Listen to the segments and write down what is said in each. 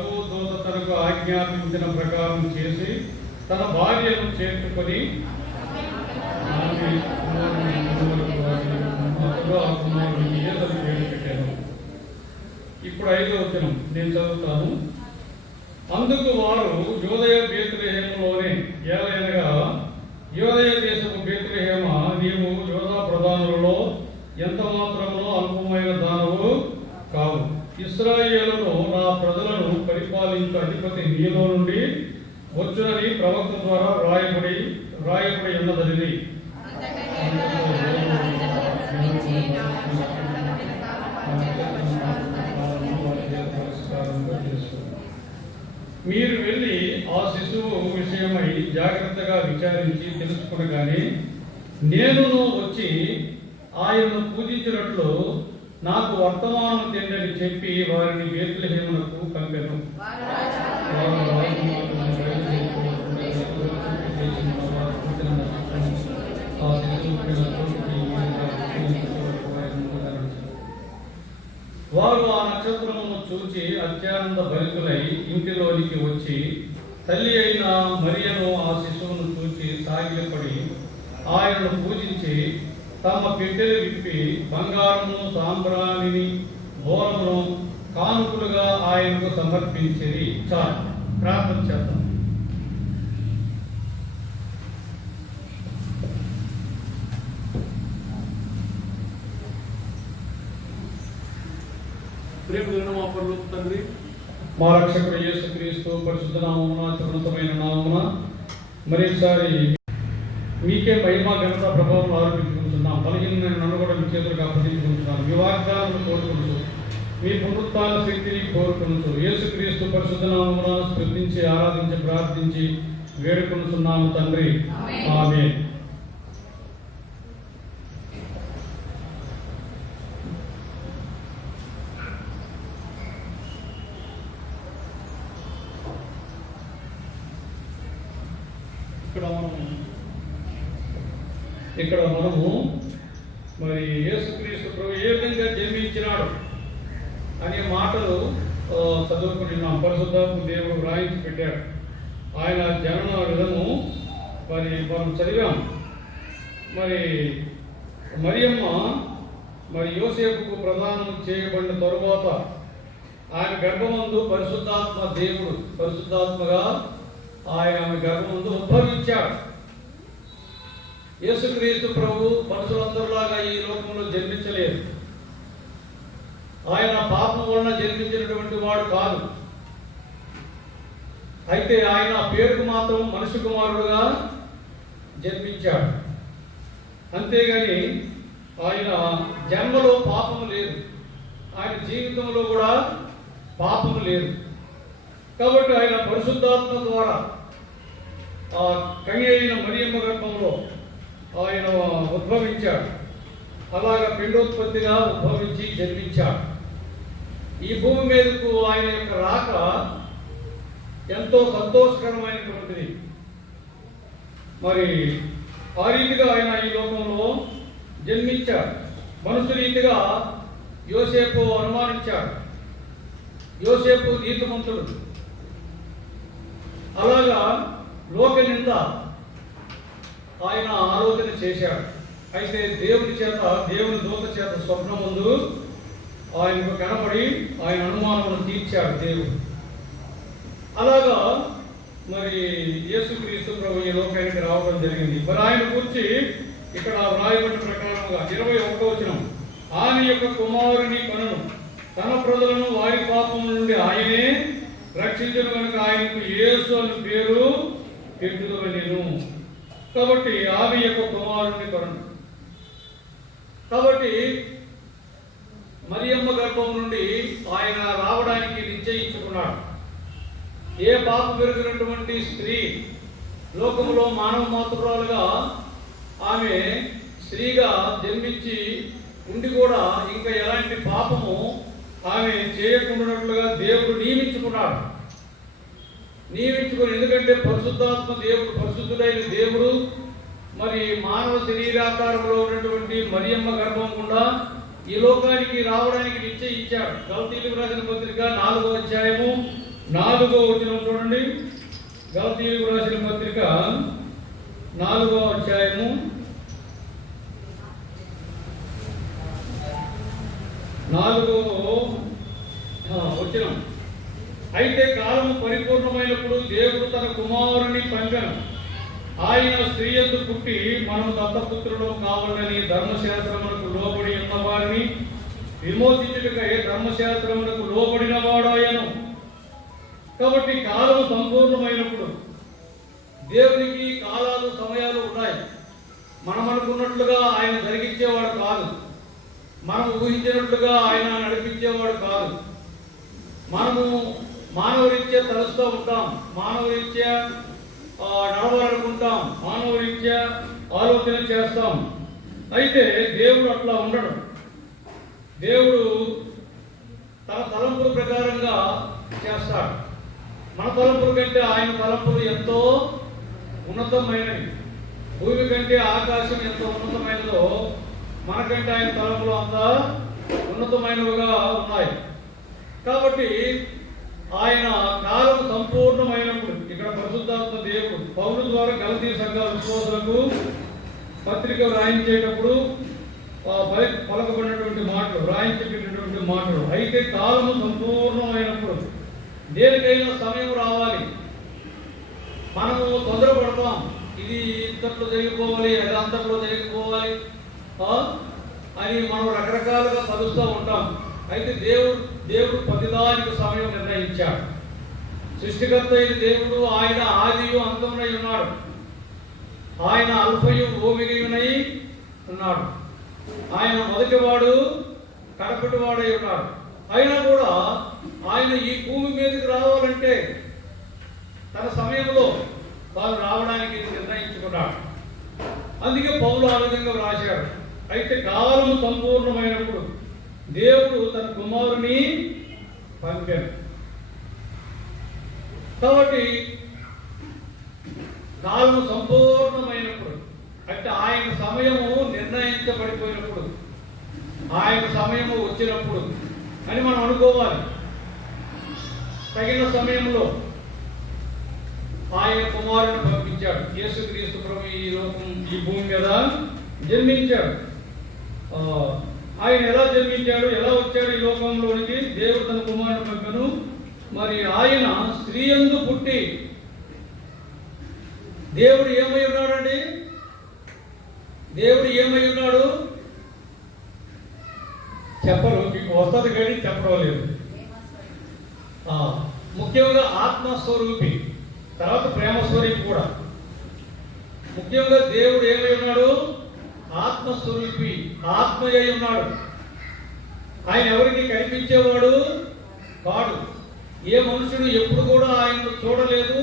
ప్రభు దూత తనకు ఆజ్ఞాపించిన ప్రకారం చేసి తన భార్యను చేర్చుకొని పెట్టాను. ఇప్పుడు 5వ వచనం నేను చదువుతాను. అందుకు వారు యోదయ బేత్లెహేములోనే ఏలయనగా యోదయ దేశపు బేత్లెహేమ, నీవు యోధా ప్రధానులలో ఎంత మాత్రమునో అల్పమైన దానవు కావు. ఇశ్రాయేలును నా ప్రజలను పరిపాలించు అధిపతి నీలో నుండి వచ్చునని ప్రవక్త ద్వారా రాయబడి ఉన్నదని. మీరు వెళ్ళి ఆ శిశువు విషయమై జాగ్రత్తగా విచారించి తెలుసుకునగానే నేనును వచ్చి ఆయనను పూజించినట్లు నాకు వర్తమానం తెండని చెప్పి వారిని బేత్లెహేమునకు పంపెను. వారు ఆ నక్షత్రమును చూచి అత్యానంద భరితులై ఇంటిలోనికి వచ్చి తల్లి అయిన మరియను ఆ శిశువును చూచి సాగిలపడి ఆయనను పూజించి తమ పెట్టెలు విప్పి బంగారమును సాంబ్రాణిని మూలమును కానుకలుగా ఆయనకు సమర్పించేది. చాలు, ప్రార్థన చేద్దాం. తండ్రి, మా రక్షకుడు యేసుక్రీస్తు పరిశుద్ధ నామమున ఉన్నతమైన నామమున మరోసారి మీకే మహిమ ఘనత ప్రభావం ఆరోపించుకుంటున్నాం. బలహీనమైన నన్ను కూడా మీ చేతులకు అప్పగించుకుంటున్నాను. మీ వాగ్దానాలను కోరుకుంటూ మీ పునరుత్థాన శక్తిని కోరుకుంటూ యేసుక్రీస్తు పరిశుద్ధ నామమున స్తుతించి ఆరాధించి ప్రార్థించి వేడుకుంటున్నాము తండ్రి, ఆమేన్. ఇక్కడ మనము మరి యేసుక్రీస్తు ప్రభు ఏ విధంగా జన్మించినాడు అనే మాటలు చదువుకున్నాం. పరిశుద్ధాత్మ దేవుడు వ్రాయించి పెట్టాడు. ఆయన జనన విధము మరి మనం చదివాం. మరి మరియమ్మ మరి యోసేపుకు ప్రదానం చేయబడిన తరువాత ఆయన గర్భమందు పరిశుద్ధాత్మగా ఆయన ఆమె గర్భమందు ఉద్భవించాడు. యేసుక్రీస్తు ప్రభు మనుషులందరిలాగా ఈ లోకంలో జన్మించలేదు. ఆయన పాపం వలన జన్మించినటువంటి వాడు కాదు. అయితే ఆయన పేరుకు మాత్రం మనుష్య కుమారుడుగా జన్మించాడు. అంతేగాని ఆయన జన్మలో పాపము లేదు, ఆయన జీవితంలో కూడా పాపము లేదు. కాబట్టి ఆయన పరిశుద్ధాత్మ ద్వారా ఆ కన్య అయిన మరియమ్మ గర్భంలో ఆయన ఉద్భవించాడు. అలాగా పిండోత్పత్తిగా ఉద్భవించి జన్మించాడు. ఈ భూమి మీదకు ఆయన యొక్క రాక ఎంతో సంతోషకరమైనటువంటిది. మరి ఆ రీతిగా ఆయన ఈ లోకంలో జన్మించాడు. మనుషు రీతిగా యోసేపు అనుమానించాడు. యోసేపు నీతిమంతుడు. అలాగా లోక నింద ఆయన ఆలోచన చేశాడు. అయితే దేవుని దూత చేత స్వప్నం ముందు ఆయనకు కనబడి ఆయన అనుమానమును తీర్చాడు దేవుడు. అలాగా మరి యేసుక్రీస్తు ప్రభు ఈ లోకానికి రావడం జరిగింది. మరి ఆయన గురించి ఇక్కడ వ్రాయబడిన ప్రకారంగా 21వ వచనం, ఆయన యొక్క కుమారుని కొనను తన ప్రజలను వారి పాపం నుండి ఆయనే రక్షించిన కనుక ఆయనకు యేసు అని పేరు పెట్టుదలను. కాబట్టి ఆమె యొక్క కుమారుని కొనను. కాబట్టి మరియమ్మ గర్భం నుండి ఆయన రావడానికి నిశ్చయించుకున్నాడు. ఏ పాప పెరిగినటువంటి స్త్రీ లోకములో మానవ మాతృరాలుగా ఆమె స్త్రీగా జన్మించి ఉండి కూడా ఇంకా ఎలాంటి పాపము ఆమె చేయకుండానట్లుగా దేవుడు నియమించుకున్నాడు. ఎందుకంటే పరిశుద్ధాత్మ దేవుడు, పరిశుద్ధుడైన దేవుడు మరి మానవ శరీరాకారంలో ఉన్నటువంటి మరియమ్మ గర్భం గుండా ఈ లోకానికి రావడానికి నిశ్చయించాడు. గలతీయులకు రాసిన పత్రిక 4వ అధ్యాయము 4వ వచనం చూడండి. గలతీయులకు రాసిన పత్రిక 4వ అధ్యాయము 4వ వచనం. అయితే కాలము పరిపూర్ణమైనప్పుడు దేవుడు తన కుమారుని పంపెను. ఆయన స్త్రీ యందు పుట్టి మనము దత్తపుత్రులు కావాలని ధర్మశాస్త్రములకు లోబడి ఉన్న వారిని విమోచించుటకై ధర్మశాస్త్రములకు లోబడిన వాడాయను. కాబట్టి కాలము సంపూర్ణమైనప్పుడు, దేవునికి కాలాలు సమయాలు ఉన్నాయి. మనం అనుకున్నట్లుగా ఆయన జరిగించేవాడు కాదు. మనం ఊహించినట్లుగా ఆయన నడిపించేవాడు కాదు. మనము మానవరీత్యా తలుస్తూ ఉంటాం, మానవరీత్యా నడవాలనుకుంటాం, మానవరీత్యా ఆలోచన చేస్తాం. అయితే దేవుడు అట్లా ఉండడు. దేవుడు తన తలంపుల ప్రకారంగా చేస్తాడు. మన తలంపుల కంటే ఆయన తలంపులు ఎంతో ఉన్నతమైనవి. భూమి కంటే ఆకాశం ఎంతో ఉన్నతమైనదో మనకంటే ఆయన తలంపులు అంత ఉన్నతమైనవిగా ఉన్నాయి. కాబట్టి ఆయన కాలం సంపూర్ణమైనప్పుడు, ఇక్కడ పరిశుద్ధాత్మ దేవుడు పౌలు ద్వారా గలతీ సంఘ విశ్వాసులకు పత్రిక వ్రాయించేటప్పుడు పలకబడినటువంటి మాటలు, వ్రాయించేటటువంటి మాటలు. అయితే కాలము సంపూర్ణమైనప్పుడు, దేనికైనా సమయం రావాలి. మనము తొందరపడతాం, ఇది ఇంతట్లో జరిగిపోవాలి, అది అంతట్లో జరిగిపోవాలి అని మనం రకరకాలుగా తలుస్తూ ఉంటాం. అయితే దేవుడు ప్రతిదానికి సమయం నిర్ణయించాడు. సృష్టికర్త అయిన దేవుడు ఆయన ఆదియు అంతమునై ఉన్నాడు. ఆయన అల్ఫయు ఓమెగయునై ఉన్నాడు. ఆయన మొదటివాడు కడపటివాడై ఉన్నాడు. అయినా కూడా ఆయన ఈ భూమి మీదకి రావాలంటే తన సమయంలో తాను రావడానికి నిర్ణయించుకున్నాడు. అందుకే పౌలు ఆ విధంగా రాశాడు. అయితే కాలము సంపూర్ణమైనప్పుడు దేవుడు తన కుమారుని పంపాడు. కాబట్టి కాలము సంపూర్ణమైనప్పుడు అంటే ఆయన సమయము నిర్ణయించబడిపోయినప్పుడు, ఆయన సమయము వచ్చినప్పుడు అని మనం అనుకోవాలి. తగిన సమయంలో ఆయన కుమారుని పంపించాడు. యేసుక్రీస్తు ప్రభు ఈ భూమి మీద జన్మించాడు. ఆయన ఎలా జన్మించాడు, ఎలా వచ్చాడు ఈ లోకంలోనికి? దేవుడు తన కుమారుని పంపెను. మరి ఆయన స్త్రీ యందు పుట్టి, దేవుడు ఏమై ఉన్నాడండి? దేవుడు ఏమై ఉన్నాడు చెప్పరు, మీకు వస్తుంది కానీ చెప్పడం లేదు. ముఖ్యంగా ఆత్మస్వరూపి, తర్వాత ప్రేమస్వరూపి కూడా. ముఖ్యంగా దేవుడు ఏమై ఉన్నాడు? ఆత్మస్వరూపి, ఆత్మయ్య ఉన్నాడు. ఆయన ఎవరికి కనిపించేవాడు కాడు. ఏ మనుషుడు ఎప్పుడు కూడా ఆయనను చూడలేదు,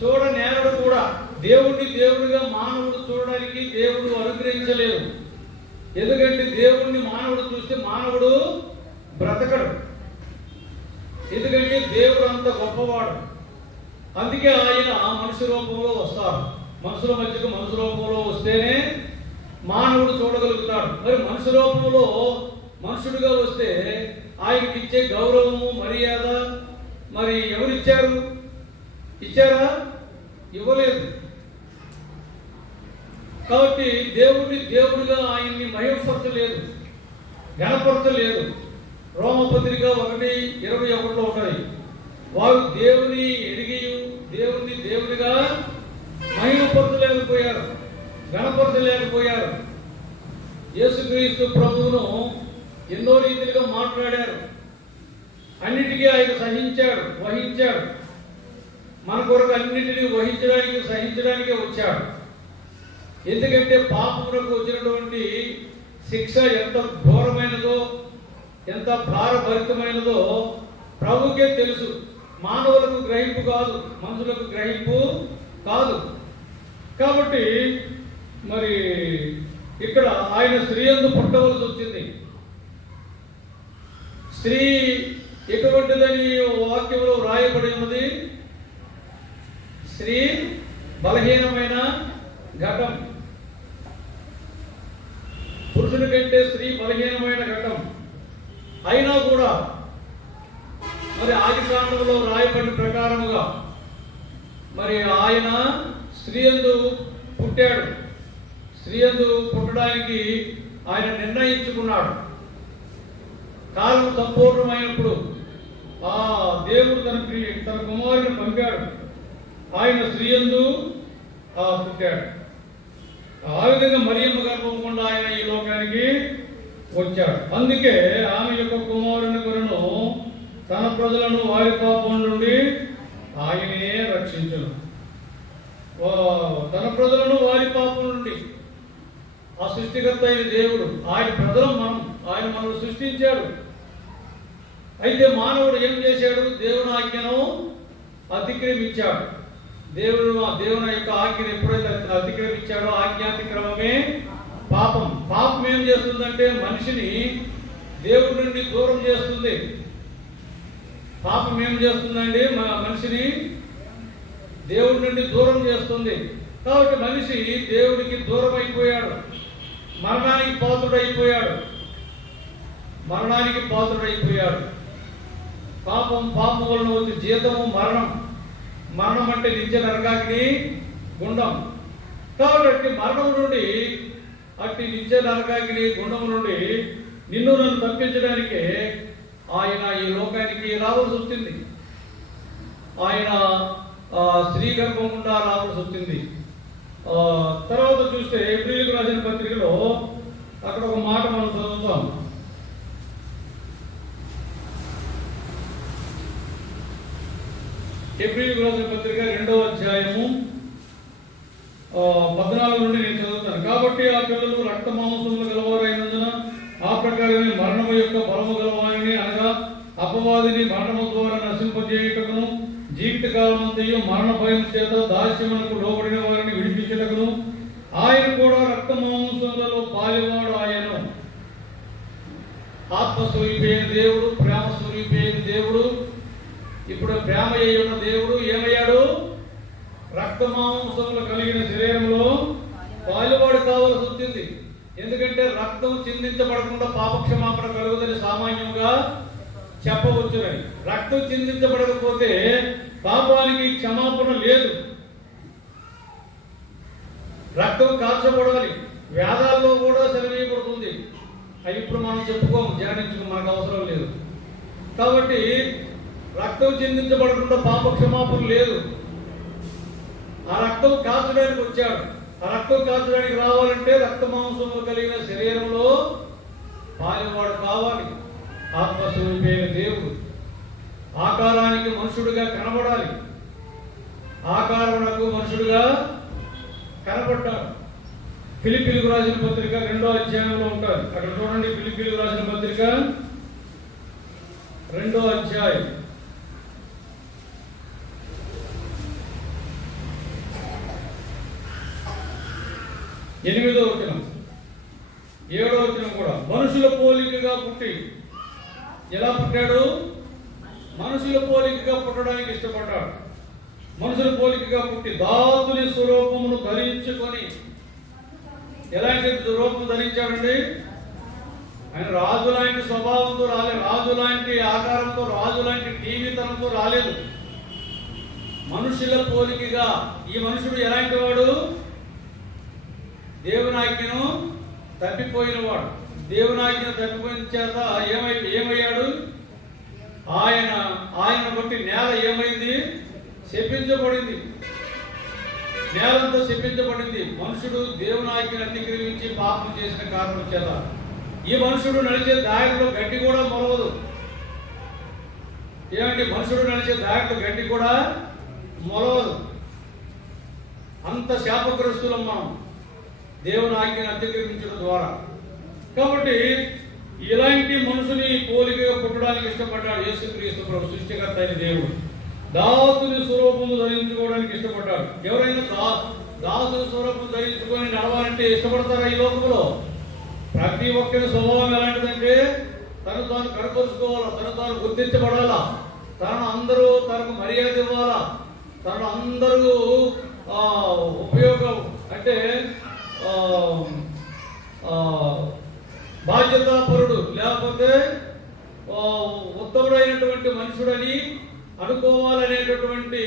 చూడనేరడు కూడా. దేవుడిని దేవుడిగా మానవుడు చూడడానికి దేవుడు అనుగ్రహించలేదు. ఎందుకంటే దేవుణ్ణి మానవుడు చూస్తే మానవుడు బ్రతకడు. ఎందుకంటే దేవుడు అంత గొప్పవాడు. అందుకే ఆయన మనుషు రూపంలో వస్తారు. మనుషుల మధ్యకు మనుషు రూపంలో వస్తేనే మానవుడు చూడగలుగుతాడు. మరి మనుషు రూపంలో మనుషుడిగా వస్తే ఆయనకి ఇచ్చే గౌరవము, మర్యాద మరి ఎవరిచ్చారు? ఇచ్చారా? ఇవ్వలేదు. కాబట్టి దేవుడిగా ఆయన్ని మహిమపరచలేదు, గణపరచలేదు. రోమపత్రిక 1:21 ఉంటుంది. వారు దేవుని ఎరిగి దేవుణ్ణి దేవుడిగా మహిమపరచలేకపోయారు, గణపరచలేకపోయారు. యేసుక్రీస్తు ప్రభువును ఎన్నో రీతిలుగా మాట్లాడారు. అన్నిటికీ ఆయన సహించాడు, వహించాడు. మన కొరకు అన్నిటినీ వహించడానికి, సహించడానికే వచ్చాడు. ఎందుకంటే పాపములకు వచ్చినటువంటి శిక్ష ఎంత ఘోరమైనదో, ఎంత భారభరితమైనదో ప్రభుకే తెలుసు. మానవులకు గ్రహింపు కాదు, మనుషులకు గ్రహింపు కాదు. కాబట్టి మరి ఇక్కడ ఆయన స్త్రీ యందు పుట్టవలసి వచ్చింది. స్త్రీ ఎటువంటిదని వాక్యంలో వ్రాయబడి ఉన్నది? స్త్రీ బలహీనమైన ఘటం. పురుషుడి కంటే స్త్రీ బలహీనమైన ఘటం. అయినా కూడా మరి ఆది కాండంలో రాయబడిన ప్రకారముగా మరి ఆయన స్త్రీయందు పుట్టాడు. స్త్రీయందు పుట్టడానికి ఆయన నిర్ణయించుకున్నాడు. కాలం సంపూర్ణమైనప్పుడు ఆ దేవుడు తన కుమారుని పంపాడు. ఆయన స్త్రీయందు పుట్టాడు. ఆ విధంగా మరియమ్మ గర్భం గుండా ఆయన ఈ లోకానికి వచ్చాడు. అందుకే ఆమె యొక్క కుమారుని కొరకు తన ప్రజలను వారి పాపం నుండి ఆయనే రక్షించును. తన ప్రజలను వారి పాపం నుండి ఆ సృష్టికర్త అయిన దేవుడు, ఆయన ప్రజలు ఆయన మనల్ని సృష్టించాడు. అయితే మానవుడు ఏం చేశాడు? దేవుని ఆజ్ఞను అతిక్రమించాడు. దేవుని యొక్క ఆజ్ఞను ఎప్పుడైతే అతిక్రమించాడో ఆజ్ఞాతిక్రమమే పాపం. పాపం ఏం చేస్తుందంటే మనిషిని దేవుడి నుండి దూరం చేస్తుంది. పాపం ఏం చేస్తుందండి? మనిషిని దేవుడి నుండి దూరం చేస్తుంది. కాబట్టి మనిషి దేవుడికి దూరం అయిపోయాడు. మరణానికి పాత్రుడైపోయాడు. పాపం వలన వచ్చే జీతము మరణం. మరణం అంటే నిత్య నరకాగ్ని గుండం. కాబట్టి మరణం నుండి, అట్టి నిత్య నరకాగ్ని గుండం నుండి నిన్ను నన్ను తప్పించడానికే ఆయన ఈ లోకానికి రావాల్సి వచ్చింది. ఆయన స్త్రీ గర్భం గుండా రావాల్సి వచ్చింది. తర్వాత చూస్తే ఏప్రిల్కి రాసిన పత్రికలో అక్కడ ఒక మాట మనం చదువుతాం. ఏప్రిల్కి రాసిన పత్రిక 2వ అధ్యాయము 14 నుండి నేను చదువుతాను. కాబట్టి ఆ పిల్లలు రక్త మాంసములు గలవారైనందున ఆ ప్రకారమే మరణము యొక్క బలము గలవారిని, అనగా అపవాదిని మరణము ద్వారా నశింపజేయుటకును, జీవితకాలమంతయు మరణ భయం చేత దాస్యమునకు లోబడిన వారిని విడిపించుటకును ఆయన కూడా రక్త మాంసములలో పాలివాడు. ఆయన ఆత్మస్వరూపైన దేవుడు, ప్రేమ స్వరూపైన దేవుడు. ఇప్పుడు ప్రేమ అయ్యున్న దేవుడు ఏమయ్యాడు? రక్త మాంసములు కలిగిన శరీరంలో పాలువాడు కావాల్సి వచ్చింది. ఎందుకంటే రక్తం చిందించబడకుండా పాపక్షమాపణ కలుగుదని సామాన్యంగా చెప్పవచ్చునని. రక్తం చిందించబడకపోతే పాపానికి క్షమాపణ లేదు. రక్తం కాల్చబడాలి. వేదాల్లో కూడా సెలవేయబడుతుంది. అవి ఇప్పుడు మనం చెప్పుకోము, ధ్యానించుకో, మనకు అవసరం లేదు. కాబట్టి రక్తం చిందించబడకుండా పాప క్షమాపణ లేదు. ఆ రక్తం కాల్చడానికి వచ్చాడు. ఆ రక్తం కాల్చడానికి రావాలంటే రక్త మాంసములు కలిగిన శరీరంలో పాలివాడు కావాలి. ఆత్మస్వరూపైన దేవుడు ఆకారానికి మనుషుడిగా కనబడాలి. ఆకారమునకు మనుషుడిగా కనబడ్డాడు. ఫిలిప్పీలకు రాసిన పత్రిక 2వ అధ్యాయంలో ఉంటారు. అక్కడ చూడండి, ఫిలిప్పీలకు రాసిన పత్రిక 2వ అధ్యాయం 8వ వచనం 7వ వచనం కూడా మనుషుల పోలికగా పుట్టి. ఎలా పుట్టాడు? మనుషుల పోలికగా పుట్టడానికి ఇష్టపడ్డాడు. మనుషుల పోలికగా పుట్టి దాసుని స్వరూపమును ధరించుకొని. ఎలాంటి రూపం ధరించాడండి? ఆయన రాజు లాంటి స్వభావంతో రాలేదు, రాజు లాంటి ఆకారంతో, రాజు లాంటి జీవితంతో రాలేదు. మనుషుల పోలికగా. ఈ మనుషుడు ఎలాంటి వాడు? దేవుని ఆజ్ఞను తప్పిపోయినవాడు. దేవుని ఆజ్ఞను తప్పిపోయిన చేత ఏమయ్యాడు? ఆయన బట్టి నేల ఏమైంది? శపించబడింది. నేలంతా శపించబడింది. మనుషుడు దేవుని ఆజ్ఞను అతిక్రమించి పాపం చేసిన కారణం చేత ఈ మనుషుడు నడిచే దారిలో గడ్డి కూడా మొలవదు. ఏమంటే మనుషుడు నడిచే దారిలో గడ్డి కూడా మొలవదు. అంత శాపగ్రస్తులం మనం దేవుని ఆజ్ఞను అతిక్రమించడం ద్వారా. కాబట్టి ఇలాంటి మనుషుని పోలికగా పుట్టడానికి ఇష్టపడ్డాడు యేసుక్రీస్తు ప్రభు, సృష్టికర్త అయిన దేవుడు. దాసుని స్వరూపము ధరించుకోవడానికి ఇష్టపడ్డాడు. ఎవరైనా దాసుని స్వరూపం ధరించుకొని నడవాలంటే ఇష్టపడతారా? ఈ లోకంలో ప్రతి ఒక్కరి స్వభావం ఎలాంటిదంటే తను తాను కనపరుచుకోవాలా, తను తాను గుర్తించబడాలా, అందరూ తనకు మర్యాద ఇవ్వాలా, అందరూ ఉపయోగం అంటే బాధ్యతాపరుడు, లేకపోతే ఉత్తముడైనటువంటి మనుషుడని అనుకోవాలనేటటువంటి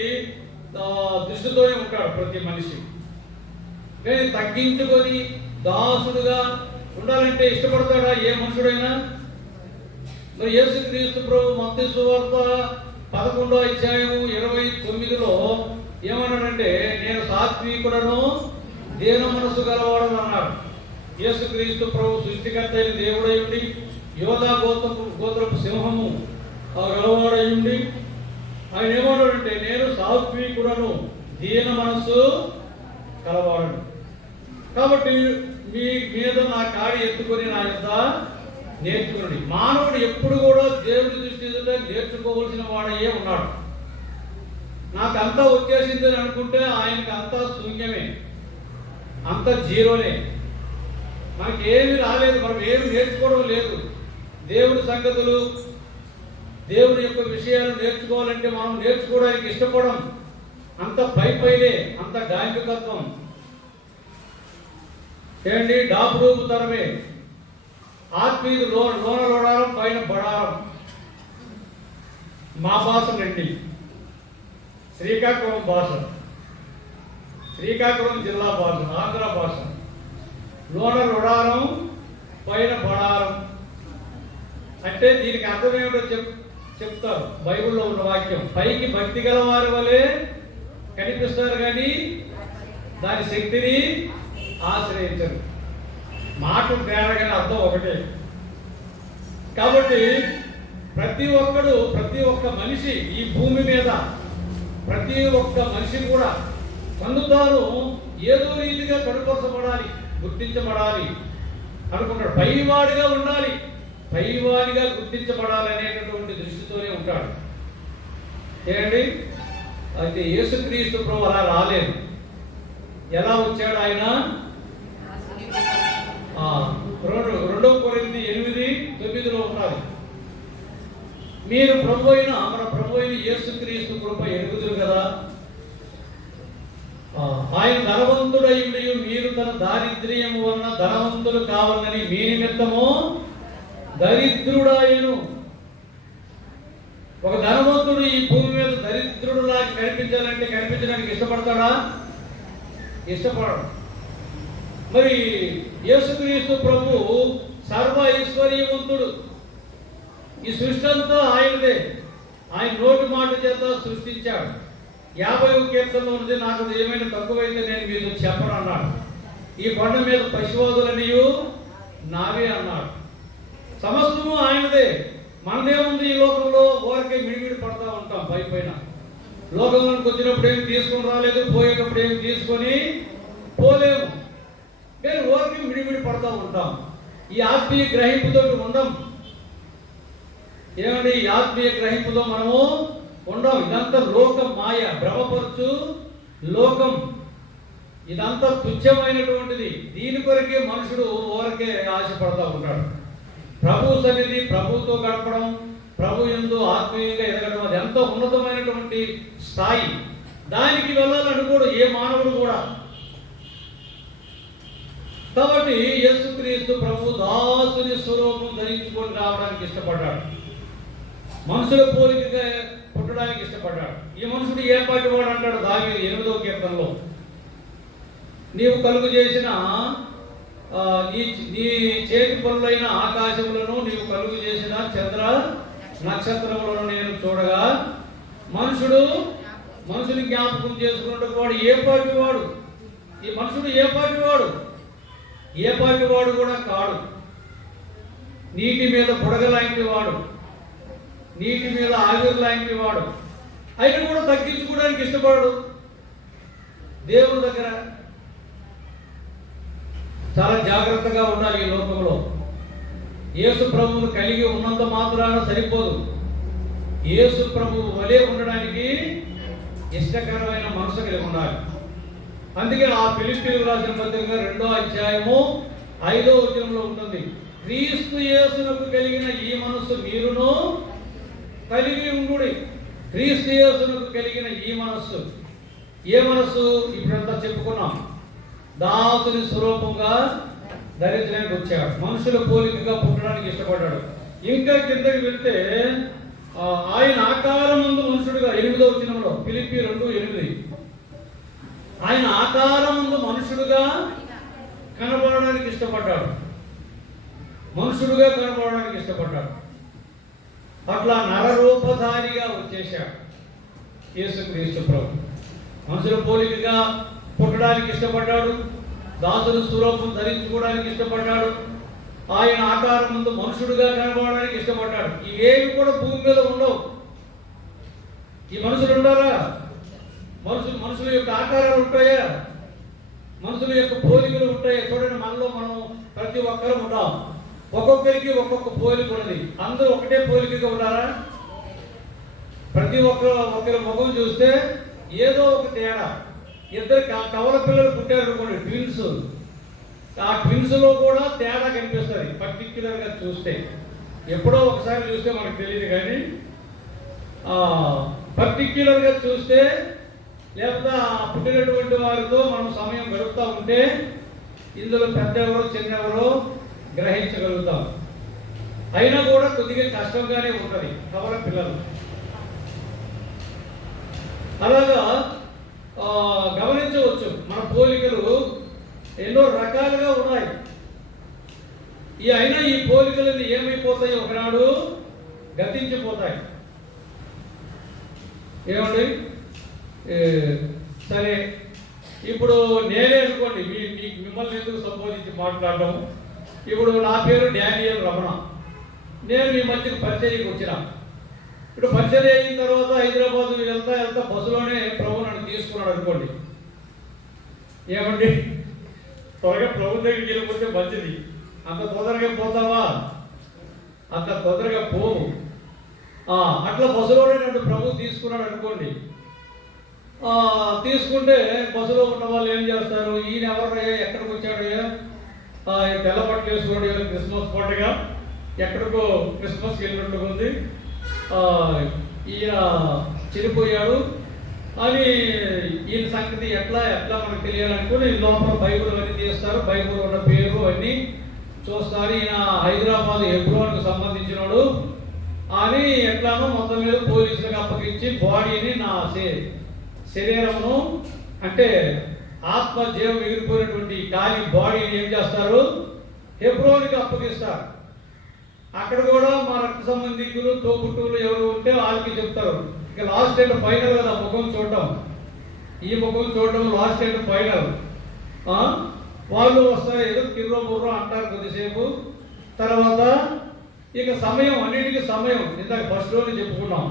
దృష్టితోనే ఉంటాడు ప్రతి మనిషి. కానీ తగ్గించుకొని దాసుడుగా ఉండాలంటే ఇష్టపడతాడా ఏ మనుషుడైనా? మరి యేసుక్రీస్తు ప్రభు మత్తయి సువార్త 11వ అధ్యాయము 29లో ఏమన్నాడంటే, నేను సాత్వికుడను దీన మనసు గలవాడను అన్నాడు. యేసుక్రీస్తు ప్రభు సృష్టికర్త అయిన దేవుడై ఉండి, యోధా గోత్రపు సింహము గలవాడై ఉండి ఆయన ఏమన్నాడంటే, నేను సాత్వికుడను దీన మనస్సు కలవాడను. కాబట్టి మీ మీద నా కాడి ఎత్తుకొని నా యొక్క నేర్చుకుని. మానవుడు ఎప్పుడు కూడా దేవుడి దృష్టి ఎదుట నేర్చుకోవాల్సిన వాడయ్యే ఉన్నాడు. నాకు అంతా వచ్చేసిందని అనుకుంటే ఆయనకి అంతా శూన్యమే, అంత జీరోనే. మనకి ఏమి రాలేదు, మనం ఏమి నేర్చుకోవడం లేదు. దేవుడి సంగతులు, దేవుడి యొక్క విషయాలు నేర్చుకోవాలంటే మనం నేర్చుకోవడానికి ఇష్టపడం. అంత పైలే, అంత గాంభికత్వం ఏంటి, డాబుడూపు తరమే. ఆత్మీయులు లోన లోడారం, పైన బడారం. మా భాష రండి, శ్రీకాకుళం భాష, శ్రీకాకుళం జిల్లా భాష, ఆంధ్ర భాష. లోన లొడారం, పైన బడారం అంటే దీనికి అర్థం ఏమిటో చెప్తారు బైబిల్లో ఉన్న వాక్యం. పైకి భక్తి గల వారి వలె కనిపిస్తారు కానీ దాని శక్తిని ఆశ్రయించరు. మాట తేడాగానే అర్థం ఒకటే. కాబట్టి ప్రతి ఒక్క మనిషి ఈ భూమి మీద, ప్రతి ఒక్క మనిషి కూడా తను తాను ఏదో రీతిగా కనుపరచబడాలి, గుర్తించబడాలి అనుకుంటాడు. పైవాడిగా ఉండాలి, పైవాడిగా గుర్తించబడాలి అనేటటువంటి దృష్టితోనే ఉంటాడు. ఏంటి అయితే యేసుక్రీస్తు ప్రభు అలా రాలేదు. ఎలా వచ్చాడు ఆయన? 2 కొరింథీ 8:9లో ఉన్నది. మీరు మన ప్రభు అయిన యేసుక్రీస్తు కృప ఎరుగుదురు కదా. ఆయన ధనవంతుడై మీరు తన దారిద్ర్యము వలన ధనవంతులు కావాలని మీ నిమిత్తము దరిద్రుడాయను. ఒక ధనవంతుడు ఈ భూమి మీద దరిద్రుడులాగా కనిపించాలంటే కనిపించడానికి ఇష్టపడతాడా? ఇష్టపడడు. మరి యేసుక్రీస్తు ప్రభు సర్వ ఐశ్వర్యవంతుడు. ఈ సృష్టి అంతా ఆయనదే. ఆయన నోటి మాట చేత సృష్టించాడు. 50వ కీర్తనలో ఉన్నది, నాకు ఏమైనా తక్కువైతే నేను మీతో చెప్పను అన్నాడు. ఈ కొండ మీద పశువాదులనియు నావే అన్నాడు. సమస్తము ఆయనదే. మనదేముంది ఈ లోకంలో? ఊరికే మిడిమిడి పడతా ఉంటాం పైన. లోకంలోకి వచ్చినప్పుడు ఏమి తీసుకొని రాలేదు, పోయేటప్పుడు ఏమి తీసుకొని పోలేము. కానీ ఊరికి మిడిమిడి పడతా ఉంటాం. ఈ ఆత్మీయ గ్రహింపుతో ఉండం. ఏమండి, ఈ ఆత్మీయ గ్రహింపుతో మనము ఉండం. ఇదంతా లోకం, మాయ, భ్రమపరచు లోకం. ఇదంతా తుచ్చమైనటువంటిది. దీని కొరకే మనుషుడు ఊరికే ఆశపడతా ఉంటాడు. ప్రభు సన్నిధి, ప్రభుతో గడపడం, ప్రభు యందు ఆత్మీయంగా ఎదగడం, అది ఎంతో ఉన్నతమైనటువంటి స్థాయి. దానికి వెళ్ళాలనుకోడు ఏ మానవుడు కూడా. కాబట్టి యేసుక్రీస్తు ప్రభు దాసుని స్వరూపం ధరించుకొని రావడానికి ఇష్టపడ్డాడు. మనుషుల పోలికగా పుట్టడానికి ఇష్టపడ్డాడు. ఈ మనుషుడు ఏ పాటి వాడు అంటాడు దావీదు 8వ కీర్తనలో, నీవు కలుగు చేసిన నీ చేతి పనులైన ఆకాశములను నీవు కలుగు చేసిన చంద్ర నక్షత్రములను నేను చూడగా. మనుషుని జ్ఞాపకం చేసుకున్నట్టు వాడు ఏ పాటి వాడు? ఈ మనుషుడు ఏ పాటి వాడు? ఏ పాటి వాడు కూడా కాడు. నీటి మీద బుడగలాంటి వాడు, నీటి మీద ఆవిరి లాంటి వాడు. అయినా కూడా తగ్గించుకోవడానికి ఇష్టపడడు. దేవుని దగ్గర చాలా జాగ్రత్తగా ఉండాలి. ఈ లోకంలో యేసు ప్రభువును కలిగి ఉన్నంత మాత్రాన సరిపోదు. యేసు ప్రభువు వలె ఉండడానికి ఇష్టకరమైన మనసు కలిగి ఉండాలి. అందుకే ఆ ఫిలిప్పీయులకు రాసిన పత్రిక 2వ అధ్యాయము 5వ వచనంలో ఉంటుంది, క్రీస్తు యేసునకు కలిగిన ఈ మనస్సు మీరును కలిగి ఉండుడి. క్రీస్తు యేసునకు కలిగిన ఈ మనస్సు. ఏ మనస్సు? ఇప్పుడంతా చెప్పుకున్నాం. దాసుని స్వరూపంగా ధరించడానికి వచ్చాడు. మనుషుల పోలికగా పుట్టడానికి ఇష్టపడ్డాడు. ఇంకా కిందకి వెళ్తే ఆయన ఆకారం ముందు మనుషుడుగా 8వ వచనంలో ఫిలిప్పీ 2:8 ఆయన ఆకారం ముందు మనుషుడుగా కనబడడానికి ఇష్టపడ్డాడు. మనుషుడుగా కనబడడానికి ఇష్టపడ్డాడు. అట్లా నరరూపధారిగా వచ్చేశాడు యేసుక్రీస్తు ప్రభు. మనుషుల పోలికగా పుట్టడానికి ఇష్టపడ్డాడు. దాసుడు స్వరూపం ధరించుకోవడానికి ఇష్టపడ్డాడు. ఆయన ఆకారం ముందు మనుషుడుగా కనబడడానికి ఇష్టపడ్డాడు. ఇవేవి కూడా భూమి మీద ఉండవు. ఈ మనుషులు ఉండాలా? మనుషుల యొక్క ఆకారాలు ఉంటాయా? మనుషుల యొక్క పోలికలు ఉంటాయా? చూడండి, మనలో మనం ప్రతి ఒక్కరు ఉంటాం. ఒక్కొక్కరికి ఒక్కొక్క పోలిక ఉన్నది. అందరూ ఒకటే పోలికగా ఉన్నారా? ప్రతి ఒక్కరి ముఖం చూస్తే ఏదో ఒక తేడా. ఇద్దరు కవల పిల్లలు పుట్టారు అనుకోండి, ట్విన్స్. ఆ ట్విన్స్ లో కూడా తేడా కనిపిస్తుంది పర్టిక్యులర్ గా చూస్తే. ఎప్పుడో ఒకసారి చూస్తే మనకు తెలియదు, కానీ పర్టిక్యులర్ గా చూస్తే లేకపోతే పుట్టినటువంటి వారితో మనం సమయం గడుపుతూ ఉంటే ఇందులో పెద్దెవరో చిన్నెవరో గ్రహించగలుగుతాం. అయినా కూడా కొద్దిగా కష్టంగానే ఉంటుంది కవల పిల్లలు. అలాగా గమనించవచ్చు. మన పోలికలు ఎన్నో రకాలుగా ఉన్నాయి. అయినా ఈ పోలికలు ఏమైపోతాయి? ఒకనాడు గతించిపోతాయి. ఏమండి? సరే, ఇప్పుడు నేనే అనుకోండి, మిమ్మల్ని ఎందుకు సంబోధించి మాట్లాడడం. ఇప్పుడు నా పేరు డానియల్ రమణ. నేను మీ మధ్యకు పరిచర్యకు వచ్చిన. ఇప్పుడు పరిచర్య అయిన తర్వాత హైదరాబాద్ వెళ్తా బస్సులోనే ప్రభు నన్ను తీసుకున్నాడు అనుకోండి. ఏమండి, త్వరగా ప్రభు దగ్గరికి వెళ్ళిపోతే మంచిది. అంత తొందరగా పోతావా? అంత తొందరగా పోవు. అట్లా బస్సులోనే నన్ను ప్రభు తీసుకున్నాడు అనుకోండి. తీసుకుంటే బస్సులో ఉన్న వాళ్ళు ఏం చేస్తారు? ఈయన ఎవరయ్యా, ఎక్కడికి వచ్చాడయ్యా, తెల్ల బట్టలు వేసుకోండి, క్రిస్మస్ పండుగ ఎక్కడికో క్రిస్మస్కి వెళ్ళినట్టు ఉంది, ఈయన చనిపోయాడు అని ఈయన సంగతి ఎట్లా మనకు తెలియాలనుకుని లోపల బైబుల్ అన్నీ తీస్తారు. బైబుల్ ఉన్న పేరు అన్నీ చూస్తారు. ఈయన హైదరాబాద్ హెబ్రోన్కు సంబంధించినోడు అని ఎట్లానో మొత్తం మీద పోలీసులకు అప్పగించి బాడీని, నా శరీరమును, అంటే ఆత్మ జీవం ఎగిరిపోయినటువంటి ఖాళీ బాడీని ఏం చేస్తారు? హెబ్రోన్కి అప్పగిస్తారు. అక్కడ కూడా మా రక్త సంబంధికులు, తోబుట్టువులు ఎవరు ఉంటే వాళ్ళకి చెప్తారు. ఇక లాస్ట్ అండ్ ఫైనల్ కదా ముఖం చూడటం. ఈ ముఖం చూడటం లాస్ట్ అండ్ ఫైనల్. వాళ్ళు వస్తారు, ఏదో కిర్రో బుర్రో అంటారు కొద్దిసేపు. తర్వాత ఇక సమయం, అన్నిటికీ సమయం. ఇందాక ఫస్ట్ రోజు చెప్పుకున్నాం,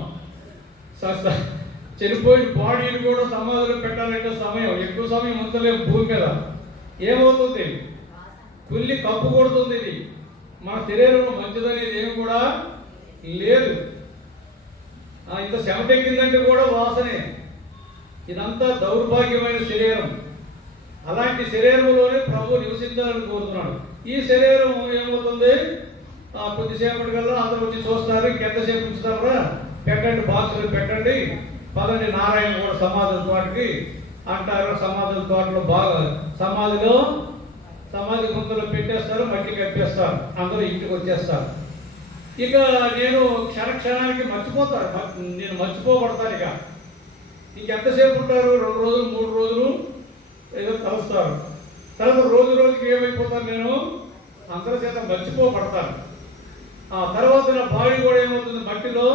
చనిపోయిన బాడీని కూడా సమాధిలో పెట్టాలంటే సమయం, ఎక్కువ సమయం ఉంచలేము భూమి మీద. ఏమవుతుంది? కుల్లి కప్పు కొడుతుంది. ఇది మన శరీరంలో మంచిదనేది ఏమి కూడా లేదు. ఇంత చెమటెక్కిందంటే కూడా వాసనే. ఇదంతా దౌర్భాగ్యమైన శరీరం. అలాంటి శరీరంలోనే ప్రభు నివసించాలని కోరుతున్నాడు. ఈ శరీరం ఏమవుతుంది? కొద్దిసేపటికల్లా అందరూ వచ్చి చూస్తారు. ఎంతసేపు ఉంచుతారా? పెట్టండి, బాక్సులు పెట్టండి, పదండి నారాయణ కూడా సమాధుల తోటకి అంటారు. సమాధుల తోటలో బాగా సమాధి గుంతలో పెట్టేస్తారు, మట్టి కట్టేస్తారు, అందరూ ఇంటికి వచ్చేస్తారు. ఇక నేను క్షణానికి మర్చిపోతాను. నేను మర్చిపోబడతాను. ఇక ఇంకెంతసేపు ఉంటారు? 2 రోజులు 3 రోజులు ఏదో కలుస్తారు. తర్వాత రోజుకి ఏమైపోతాను? నేను అందరి చేత మర్చిపోబడతాను. తర్వాత నా బాడీ కూడా ఏమవుతుంది? మట్టిలో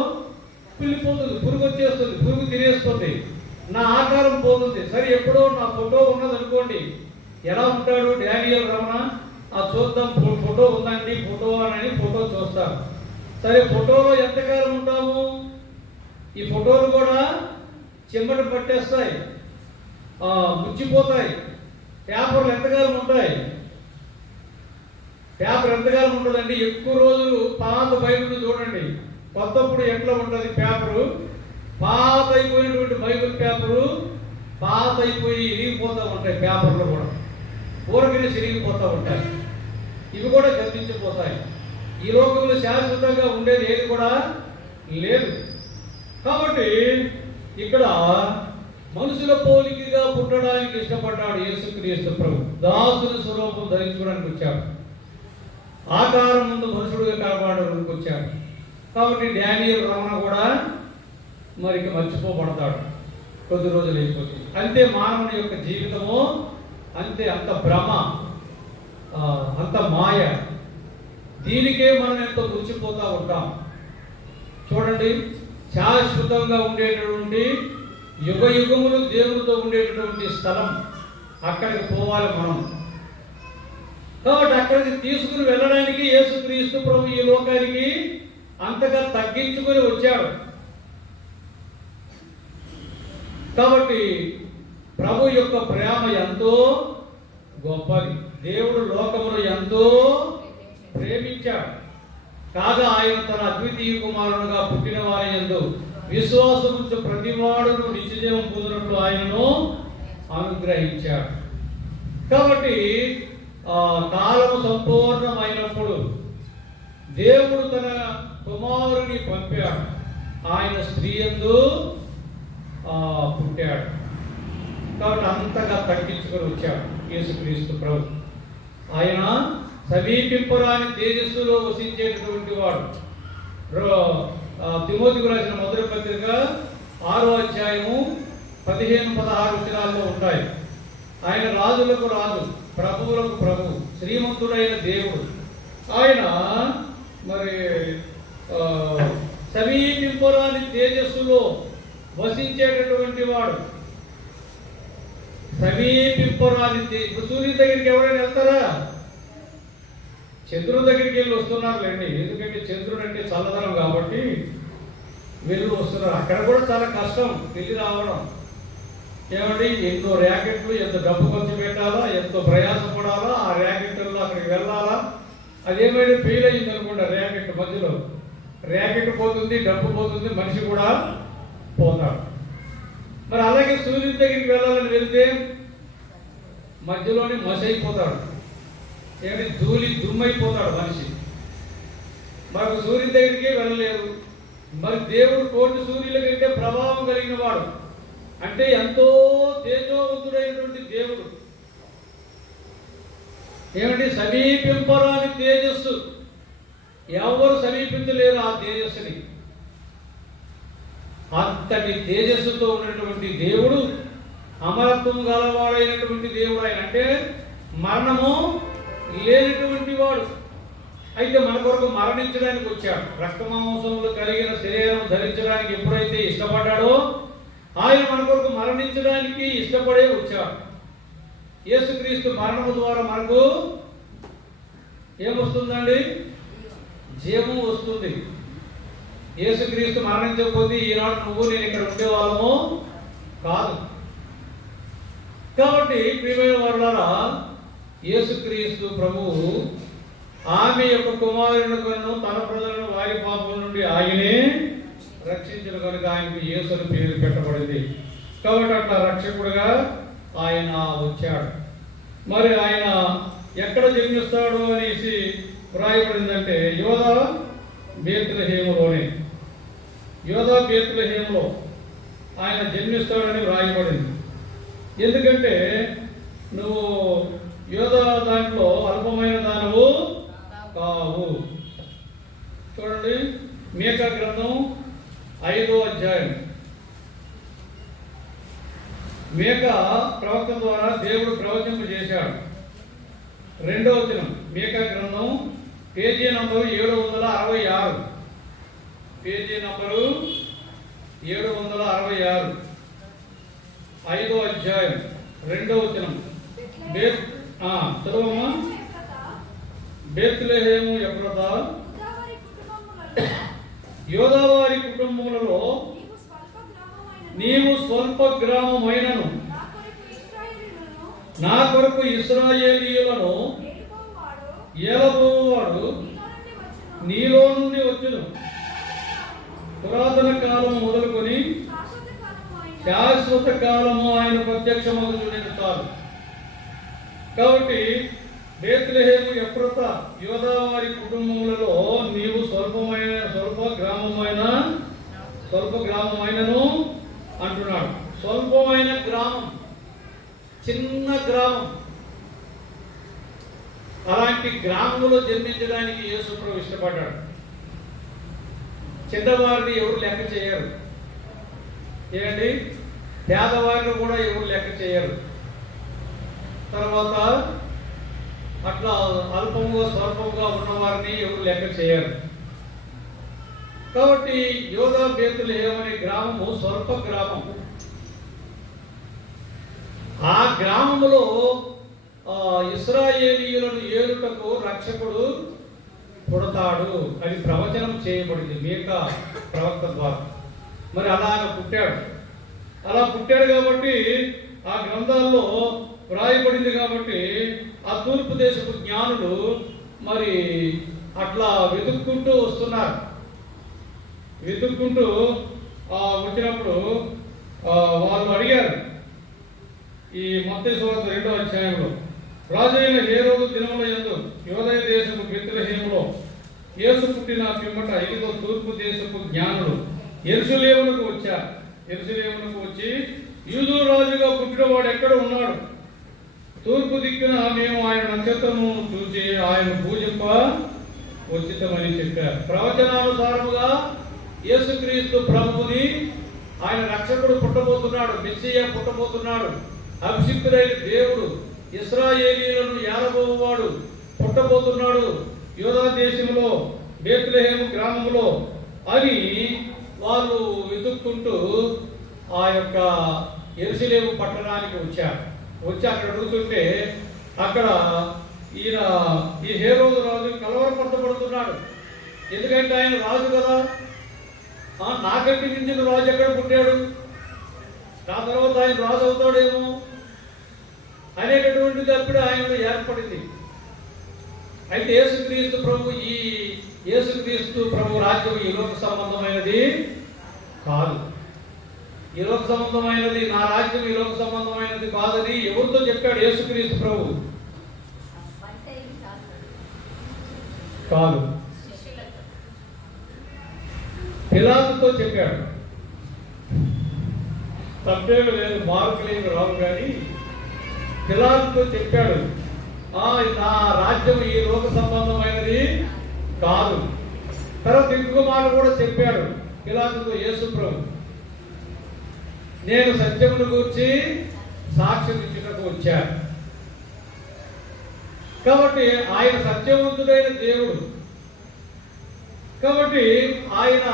పిల్లిపోతుంది, పురుగు వచ్చేస్తుంది, పురుగు తినేస్తుంది, నా ఆకారం పోతుంది. సరే, ఎప్పుడో నా ఫోటో ఉన్నది అనుకోండి, ఎలా ఉంటాడు డానియల్ రమణ? చూద్దాం, ఫోటో ఉందండి, ఫోటో అని ఫోటో చూస్తారు. సరే, ఫోటోలో ఎంతకాలం ఉంటాము? ఈ ఫోటోలు కూడా చెమ్మట పట్టేస్తాయి, ముచ్చిపోతాయి. పేపర్లు ఎంతకాలం ఉంటాయి? పేపర్ ఎంతకాలం ఉంటుందండి? ఎక్కువ రోజులు పాత బైబిల్ చూడండి. కొత్తప్పుడు ఎట్లా ఉంటుంది పేపరు? పాత అయిపోయినటువంటి బైబిల్ పేపరు పాత అయిపోయి ఇరిగిపోతూ ఉంటాయి. పేపర్లు కూడా ఊరకనే చిరిగిపోతూ ఉంటాయి. ఇవి కూడా గతించిపోతాయి. ఈ లోకంలో శాశ్వతంగా ఉండేది ఏది కూడా లేదు. కాబట్టి ఇక్కడ మనుషుల పోలికగా పుట్టడానికి ఇష్టపడ్డాడు యేసుక్రీస్తు ప్రభు. దాసుని స్వరూపం ధరించుకోవడానికి వచ్చాడు. ఆకారం ముందు మనుషుడుగా కనబడడానికి వచ్చాడు. కాబట్టి డానియేలు రమణ కూడా మరి ఇక మర్చిపోబడతాడు కొద్ది రోజులు అయిపోతుంది. అంతే మానవుని యొక్క జీవితము, అంతే, అంత భ్రమ, అంత మాయ. దీనికే మనం ఎంతో మురిచిపోతూ ఉంటాం. చూడండి, శాశ్వతంగా ఉండేటటువంటి యుగ యుగములు దేవునితో ఉండేటటువంటి స్థలం, అక్కడికి పోవాలి మనం. కాబట్టి అక్కడికి తీసుకుని వెళ్ళడానికి యేసుక్రీస్తు ప్రభు ఈ లోకానికి అంతగా తగ్గించుకొని వచ్చాడు. కాబట్టి ప్రభు యొక్క ప్రేమ ఎంతో గొప్పది. దేవుడు లోకమును ఎంతో ప్రేమించాడు. కాగా ఆయన తన అద్వితీయ కుమారుడుగా పుట్టిన వారి యందు విశ్వాసముంచు ప్రతివాడును నిత్యజీవం పొందినట్లు ఆయనను అనుగ్రహించాడు. కాబట్టి కాలము సంపూర్ణమైనప్పుడు దేవుడు తన కుమారుని పంపాడు. ఆయన స్త్రీ యందు పుట్టాడు. కాబట్టి అంతగా తగ్గించుకొని వచ్చాడు యేసుక్రీస్తు ప్రభు. ఆయన సమీపింపరాని తేజస్సులో వసించేటటువంటి వాడు. తిమోతికి రాసిన మొదటి పత్రిక 6వ అధ్యాయము 15-16 వచనాల్లో ఉంటాయి. ఆయన రాజులకు రాజు, ప్రభువులకు ప్రభు, శ్రీమంతుడైన దేవుడు. ఆయన మరి సమీపింపరాని తేజస్సులో వసించేటటువంటి వాడు. సమీపింపరాని ఇప్పుడు సూర్యుని దగ్గరికి ఎవరైనా వెళ్తారా? చంద్రుని దగ్గరికి వెళ్ళి వస్తున్నారులేండి. ఎందుకంటే చంద్రుడు అంటే చల్లదనం కాబట్టి వెళ్ళి వస్తున్నారు. అక్కడ కూడా చాలా కష్టం వెళ్ళి రావడం. ఏమండి, ఎన్నో ర్యాకెట్లు, ఎంత డబ్బు ఖర్చు పెట్టాలా, ఎంతో ప్రయాసపడాలా, ఆ ర్యాకెట్లో అక్కడికి వెళ్ళాలా. అదేమైనా ఫెయిల్ అయింది అనుకుంటా, ర్యాకెట్ మధ్యలో ర్యాకెట్ పోతుంది, డబ్బు పోతుంది, మనిషి కూడా పోతాడు. మరి అలాగే సూర్యుని దగ్గరికి వెళ్ళాలని వెళ్తే మధ్యలోనే మసైపోతాడు. ఏమిటి, ధూళి దుమ్మైపోతాడు మనిషి. మనకు సూర్యుని దగ్గరికి వెళ్ళలేరు. మరి దేవుడు కోటి సూర్యుల కంటే ప్రభావం కలిగిన వాడు, అంటే ఎంతో తేజోవంతుడైనటువంటి దేవుడు. ఏమిటి, సమీపింపరాని తేజస్సు, ఎవరు సమీపించలేరు ఆ తేజస్సుని. అంతటి తేజస్సుతో ఉన్నటువంటి దేవుడు, అమరత్వం గలవాడైనటువంటి దేవుడు. ఆయన అంటే మరణము లేనటువంటి వాడు. అయితే మన కొరకు మరణించడానికి వచ్చాడు. రక్తమాంసములు కలిగిన శరీరం ధరించడానికి ఎప్పుడైతే ఇష్టపడ్డాడో ఆయన మన కొరకు మరణించడానికి ఇష్టపడే వచ్చాడు. యేసుక్రీస్తు మరణము ద్వారా మనకు ఏమొస్తుందండి? జీవం వస్తుంది. యేసుక్రీస్తు మరణించకపోతే ఈనాడు నువ్వు నేను ఇక్కడ ఉండేవాళ్ళము కాదు. కాబట్టి ప్రియమైన వారులారా, యేసుక్రీస్తు ప్రభువు ఆమె యొక్క కుమారునికును తన ప్రజలను వారి పాపం నుండి ఆయనే రక్షించిన కనుక ఆయనకు యేసుని పేరు పెట్టబడింది. కాబట్టి అట్లా రక్షకుడుగా ఆయన వచ్చాడు. మరి ఆయన ఎక్కడ జన్మిస్తాడు అనేసి వ్రాయబడిందంటే యోధా బేత్లెహేములోనే, యోధా బేత్లెహేములో ఆయన జన్మిస్తాడని వ్రాయబడింది. ఎందుకంటే నువ్వు యోధా దాంట్లో అల్పమైన దానవు కావు. చూడండి, మీకా గ్రంథం 5వ అధ్యాయం. మీకా ప్రవక్త ద్వారా దేవుడు ప్రవచింప చేశాడు. 2వ వచనం, మీకా గ్రంథం పేజీ నంబరు 766, పేజీ నంబరు 766, 5వ అధ్యాయం 2వ వచనం. చదువమ్మా. బేత్లెహేము ఎఫ్రాతా యోదావారి కుటుంబములలో నీవు స్వల్ప గ్రామమైనను నా కొరకు ఇశ్రాయేలీయులను ఏలబోవాడు నీలో నుండి వచ్చును. పురాతన కాలము మొదలుకొని శాశ్వత కాలము ఆయన ప్రత్యక్షమగుచున్నది చాలు. కాబట్టి బేత్లెహేము ఎఫ్రాతా యోదావారి కుటుంబములలో నీవు స్వల్ప గ్రామమైనను అంటున్నాడు. స్వల్పమైన గ్రామం, చిన్న గ్రామం. అలాంటి గ్రామంలో జన్మించడానికి యేసు ప్రభు ఇష్టపడ్డాడు. చిన్నవారిని ఎవరు లెక్క చేయరు, ఏంటి పేదవారిని కూడా ఎవరు లెక్క చేయరు. తర్వాత అట్లా అల్పంగా స్వల్పంగా ఉన్నవారిని ఎవరు లెక్క చేయరు. కాబట్టి యోధా బేతులెహేము అనే గ్రామము స్వల్ప గ్రామం. ఆ గ్రామములో ఇశ్రాయేలీయులను ఏలుటకు రక్షకుడు పుడతాడు అని ప్రవచనం చేయబడింది మీకా ప్రవక్త ద్వారా. మరి అలాగ పుట్టాడు. అలా పుట్టాడు కాబట్టి ఆ గ్రంథాల్లో వ్రాయబడింది కాబట్టి ఆ తూర్పు దేశపు జ్ఞానులు మరి అట్లా వెతుక్కుంటూ వస్తున్నారు. వెతుక్కుంటూ వచ్చినప్పుడు వాళ్ళు అడిగారు, ఈ మత్తయి సువార్త 2వ అధ్యాయంలో, రాజైన హేరోదు దినముల యందు యోదయ దేశపు బెత్లెహేములో యేసు పుట్టిన పిమ్మట ఇదిగో తూర్పు దేశపు జ్ఞానులు యెరూషలేమునకు వచ్చారు. యెరూషలేమునకు వచ్చి, యూదు రాజుగా పుట్టినవాడు ఎక్కడ ఉన్నాడు? తూర్పు దిక్కున మేము ఆయన నక్షత్రము చూసి ఆయన పూజింప ఉచితమని చెప్పారు. ప్రవచనానుసారముగా యేసుక్రీస్తు ప్రభువుని, ఆయన రక్షకుడు పుట్టబోతున్నాడు, మెస్సియా పుట్టబోతున్నాడు, అభిషిక్తుడైన దేవుడు, ఇశ్రాయేలీయులను ఏలబోవాడు పుట్టబోతున్నాడు యోధా దేశంలో బేత్లెహేము గ్రామంలో అని వాళ్ళు వెతుక్కుంటూ ఆ యొక్క యెరూషలేము పట్టణానికి వచ్చారు. వచ్చి అక్కడ అడుగుతుంటే అక్కడ ఈ హేరోదు రాజు కలవరపరచబడుతున్నాడు. ఎందుకంటే ఆయన రాజు కదా, నాకంటే మించిన రాజు ఎక్కడ పుట్టాడు, నా తర్వాత ఆయన రాజు అవుతాడేమో అనేటటువంటిది అప్పుడు ఆయనలో ఏర్పడింది. అయితే యేసుక్రీస్తు ప్రభు రాజ్యం ఈ లోక సంబంధమైనది కాదు. ఈ లోక సంబంధమైనది, నా రాజ్యం ఈ లోక సంబంధమైనది కాదని ఎవరితో చెప్పాడు యేసుక్రీస్తు ప్రభు? కాదు, పిలాతుతో చెప్పాడు. తప్పేమి లేదు, మార్పులేమి రావు, కానీ పిలాతుతో చెప్పాడు, నా రాజ్యం ఈ లోక సంబంధమైనది కాదు. తర్వాత ఇంకొక మాట కూడా చెప్పాడు పిలాతుతో యేసు ప్రభు, నేను సత్యమును గూర్చి సాక్ష్యం ఇచ్చుటకు వచ్చాను. కాబట్టి ఆయన సత్యవంతుడైన దేవుడు. కాబట్టి ఆయన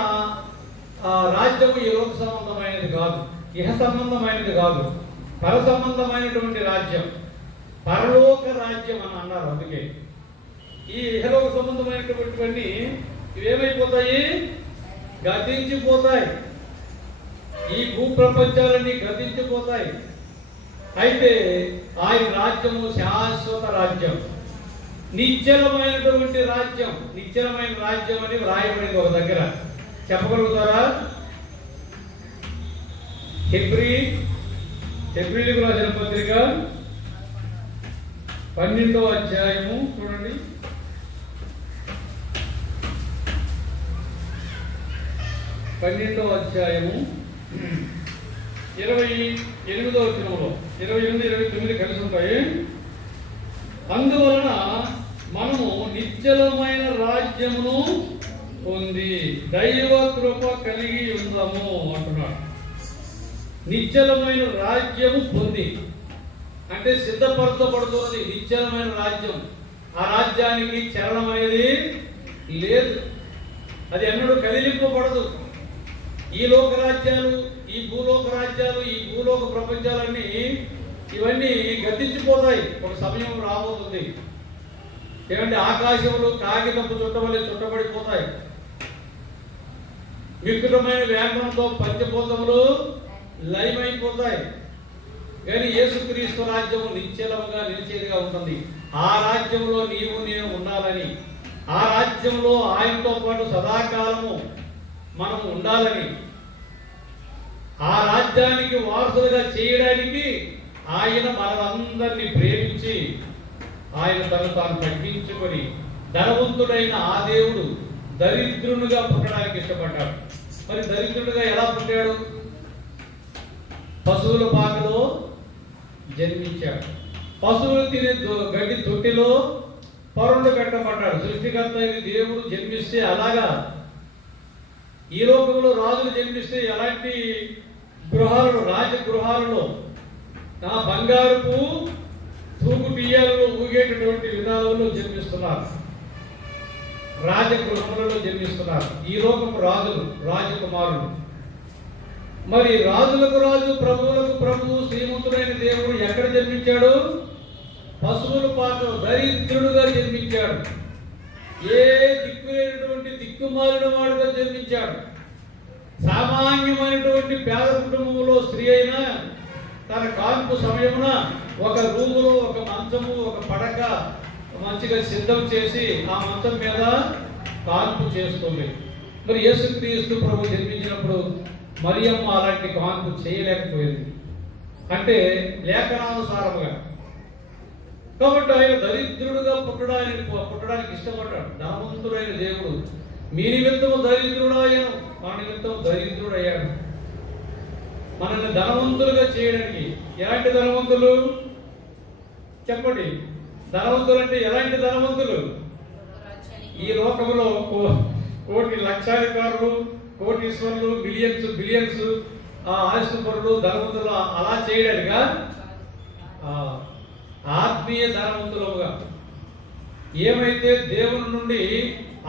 రాజ్యము ఈ లోక సంబంధమైనది కాదు, ఇహ సంబంధమైనది కాదు, పర సంబంధమైనటువంటి రాజ్యం, పరలోక రాజ్యం అని అన్నారు. అందుకే ఈ ఇహలోక సంబంధమైనటువంటివన్నీ ఇవేమైపోతాయి? గతించిపోతాయి. ఈ భూప్రపంచాలన్నీ గతించిపోతాయి. అయితే ఆయన రాజ్యము శాశ్వత రాజ్యం, నిశ్చలమైనటువంటి రాజ్యం. నిశ్చలమైన రాజ్యం అని వ్రాయబడింది ఒక దగ్గర, చెప్పగలుగుతారా? హెబ్రీయులకు రాసిన పత్రిక 12వ అధ్యాయము చూడండి. 12వ అధ్యాయము 28వ వచనంలో 28, 29 కలిసి ఉంటాయి. అందువలన మనము నిశ్చలమైన రాజ్యమును పొంది దైవ కృప కలిగి ఉందాము అంటున్నాడు. నిశ్చలమైన రాజ్యము పొంది అంటే సిద్ధపరచబడుతున్నది నిశ్చలమైన రాజ్యం. ఆ రాజ్యానికి చలనం అనేది లేదు, అది ఎన్నడూ కదిలింపబడదు. ఈ లోక రాజ్యాలు, ఈ భూలోక రాజ్యాలు, ఈ భూలోక ప్రపంచాలన్నీ ఇవన్నీ గతించిపోతాయి. ఒక సమయం రాబోతుంది. ఏమంటే ఆకాశంలో కాగితపు చుట్టవలే చుట్టబడిపోతాయి. వికృతమైన వేగంతో పంచభూతములు లయమైపోతాయి. కానీ యేసుక్రీస్తు రాజ్యము నిశ్చలముగా నిలిచేదిగా ఉంటుంది. ఆ రాజ్యంలో నీవు నేను ఉండాలని, ఆ రాజ్యంలో ఆయనతో పాటు సదాకాలము మనం ఉండాలని, ఆ రాజ్యానికి వారసులుగా చేయడానికి ఆయన మనలందరినీ ప్రేమించి ఆయన తను తాను తగ్గించుకొని ధనవంతుడైన ఆ దేవుడు దరిద్రునిగా పుట్టడానికి ఇష్టపడ్డాడు. మరి దరిద్రుడిగా ఎలా పుట్టాడు? పశువుల పాకలో జన్మించాడు. పశువులు తినే గడ్డి తొట్టిలో పరుండు పెట్టబడ్డాడు. సృష్టికర్త అయిన దేవుడు జన్మిస్తే అలాగా, ఈ లోకంలో రాజులు జన్మిస్తే ఎలాంటి గృహాలలో, రాజగృహాలలో బంగారుపు తూగు బియ్యాలలో ఊగేటటువంటి విధానంలో జన్మిస్తున్నారు, రాజగృహములలో జన్మిస్తున్నారు ఈ లోకపు రాజులు, రాజకుమారులు. మరి రాజులకు రాజు, ప్రభువులకు ప్రభువు, శ్రీమంతుడైన దేవుడు ఎక్కడ జన్మించాడు? పశువుల పాక దరిద్రుడుగా జన్మించాడు. ఏ దిక్కులేనటువంటి దిక్కుమాలిన వాడుగా జన్మించాడు. సామాన్యమైనటువంటి పేద కుటుంబంలో స్త్రీ అయినా తన కాన్పు సమయమున ఒక రూములో ఒక మంచము, ఒక పడక మంచిగా సిద్ధం చేసి ఆ మంచం మీద కాన్పు చేస్తుంది. మరి యేసుక్రీస్తు ప్రభు జన్మించినప్పుడు మరియమ్మ అలాంటి కాన్పు చేయలేకపోయింది, అంటే లేఖనానుసారముగా. కాబట్టి ఆయన దరిద్రుడుగా పుట్టడానికి ఇష్టపడ్డాడు. ధనవంతుడైన దేవుడు మీ నిమిత్తము దరిద్రుడాయను, మా నిమిత్తం దరిద్రుడయ్యాడు. మనల్ని ధనవంతులుగా చేయడానికి. ఎలాంటి ధనవంతులు చెప్పండి? ధనవంతులు అంటే ఎలాంటి ధనవంతులు? ఈ లోకంలో కోటి లక్షాధికారులు, కోటీశ్వరులు, బిలియన్స్ ఆస్తిపరులు, ధనవంతులు అలా చేయడానిగా? ఆత్మీయ ధనవంతులుగా. ఏమైతే దేవుని నుండి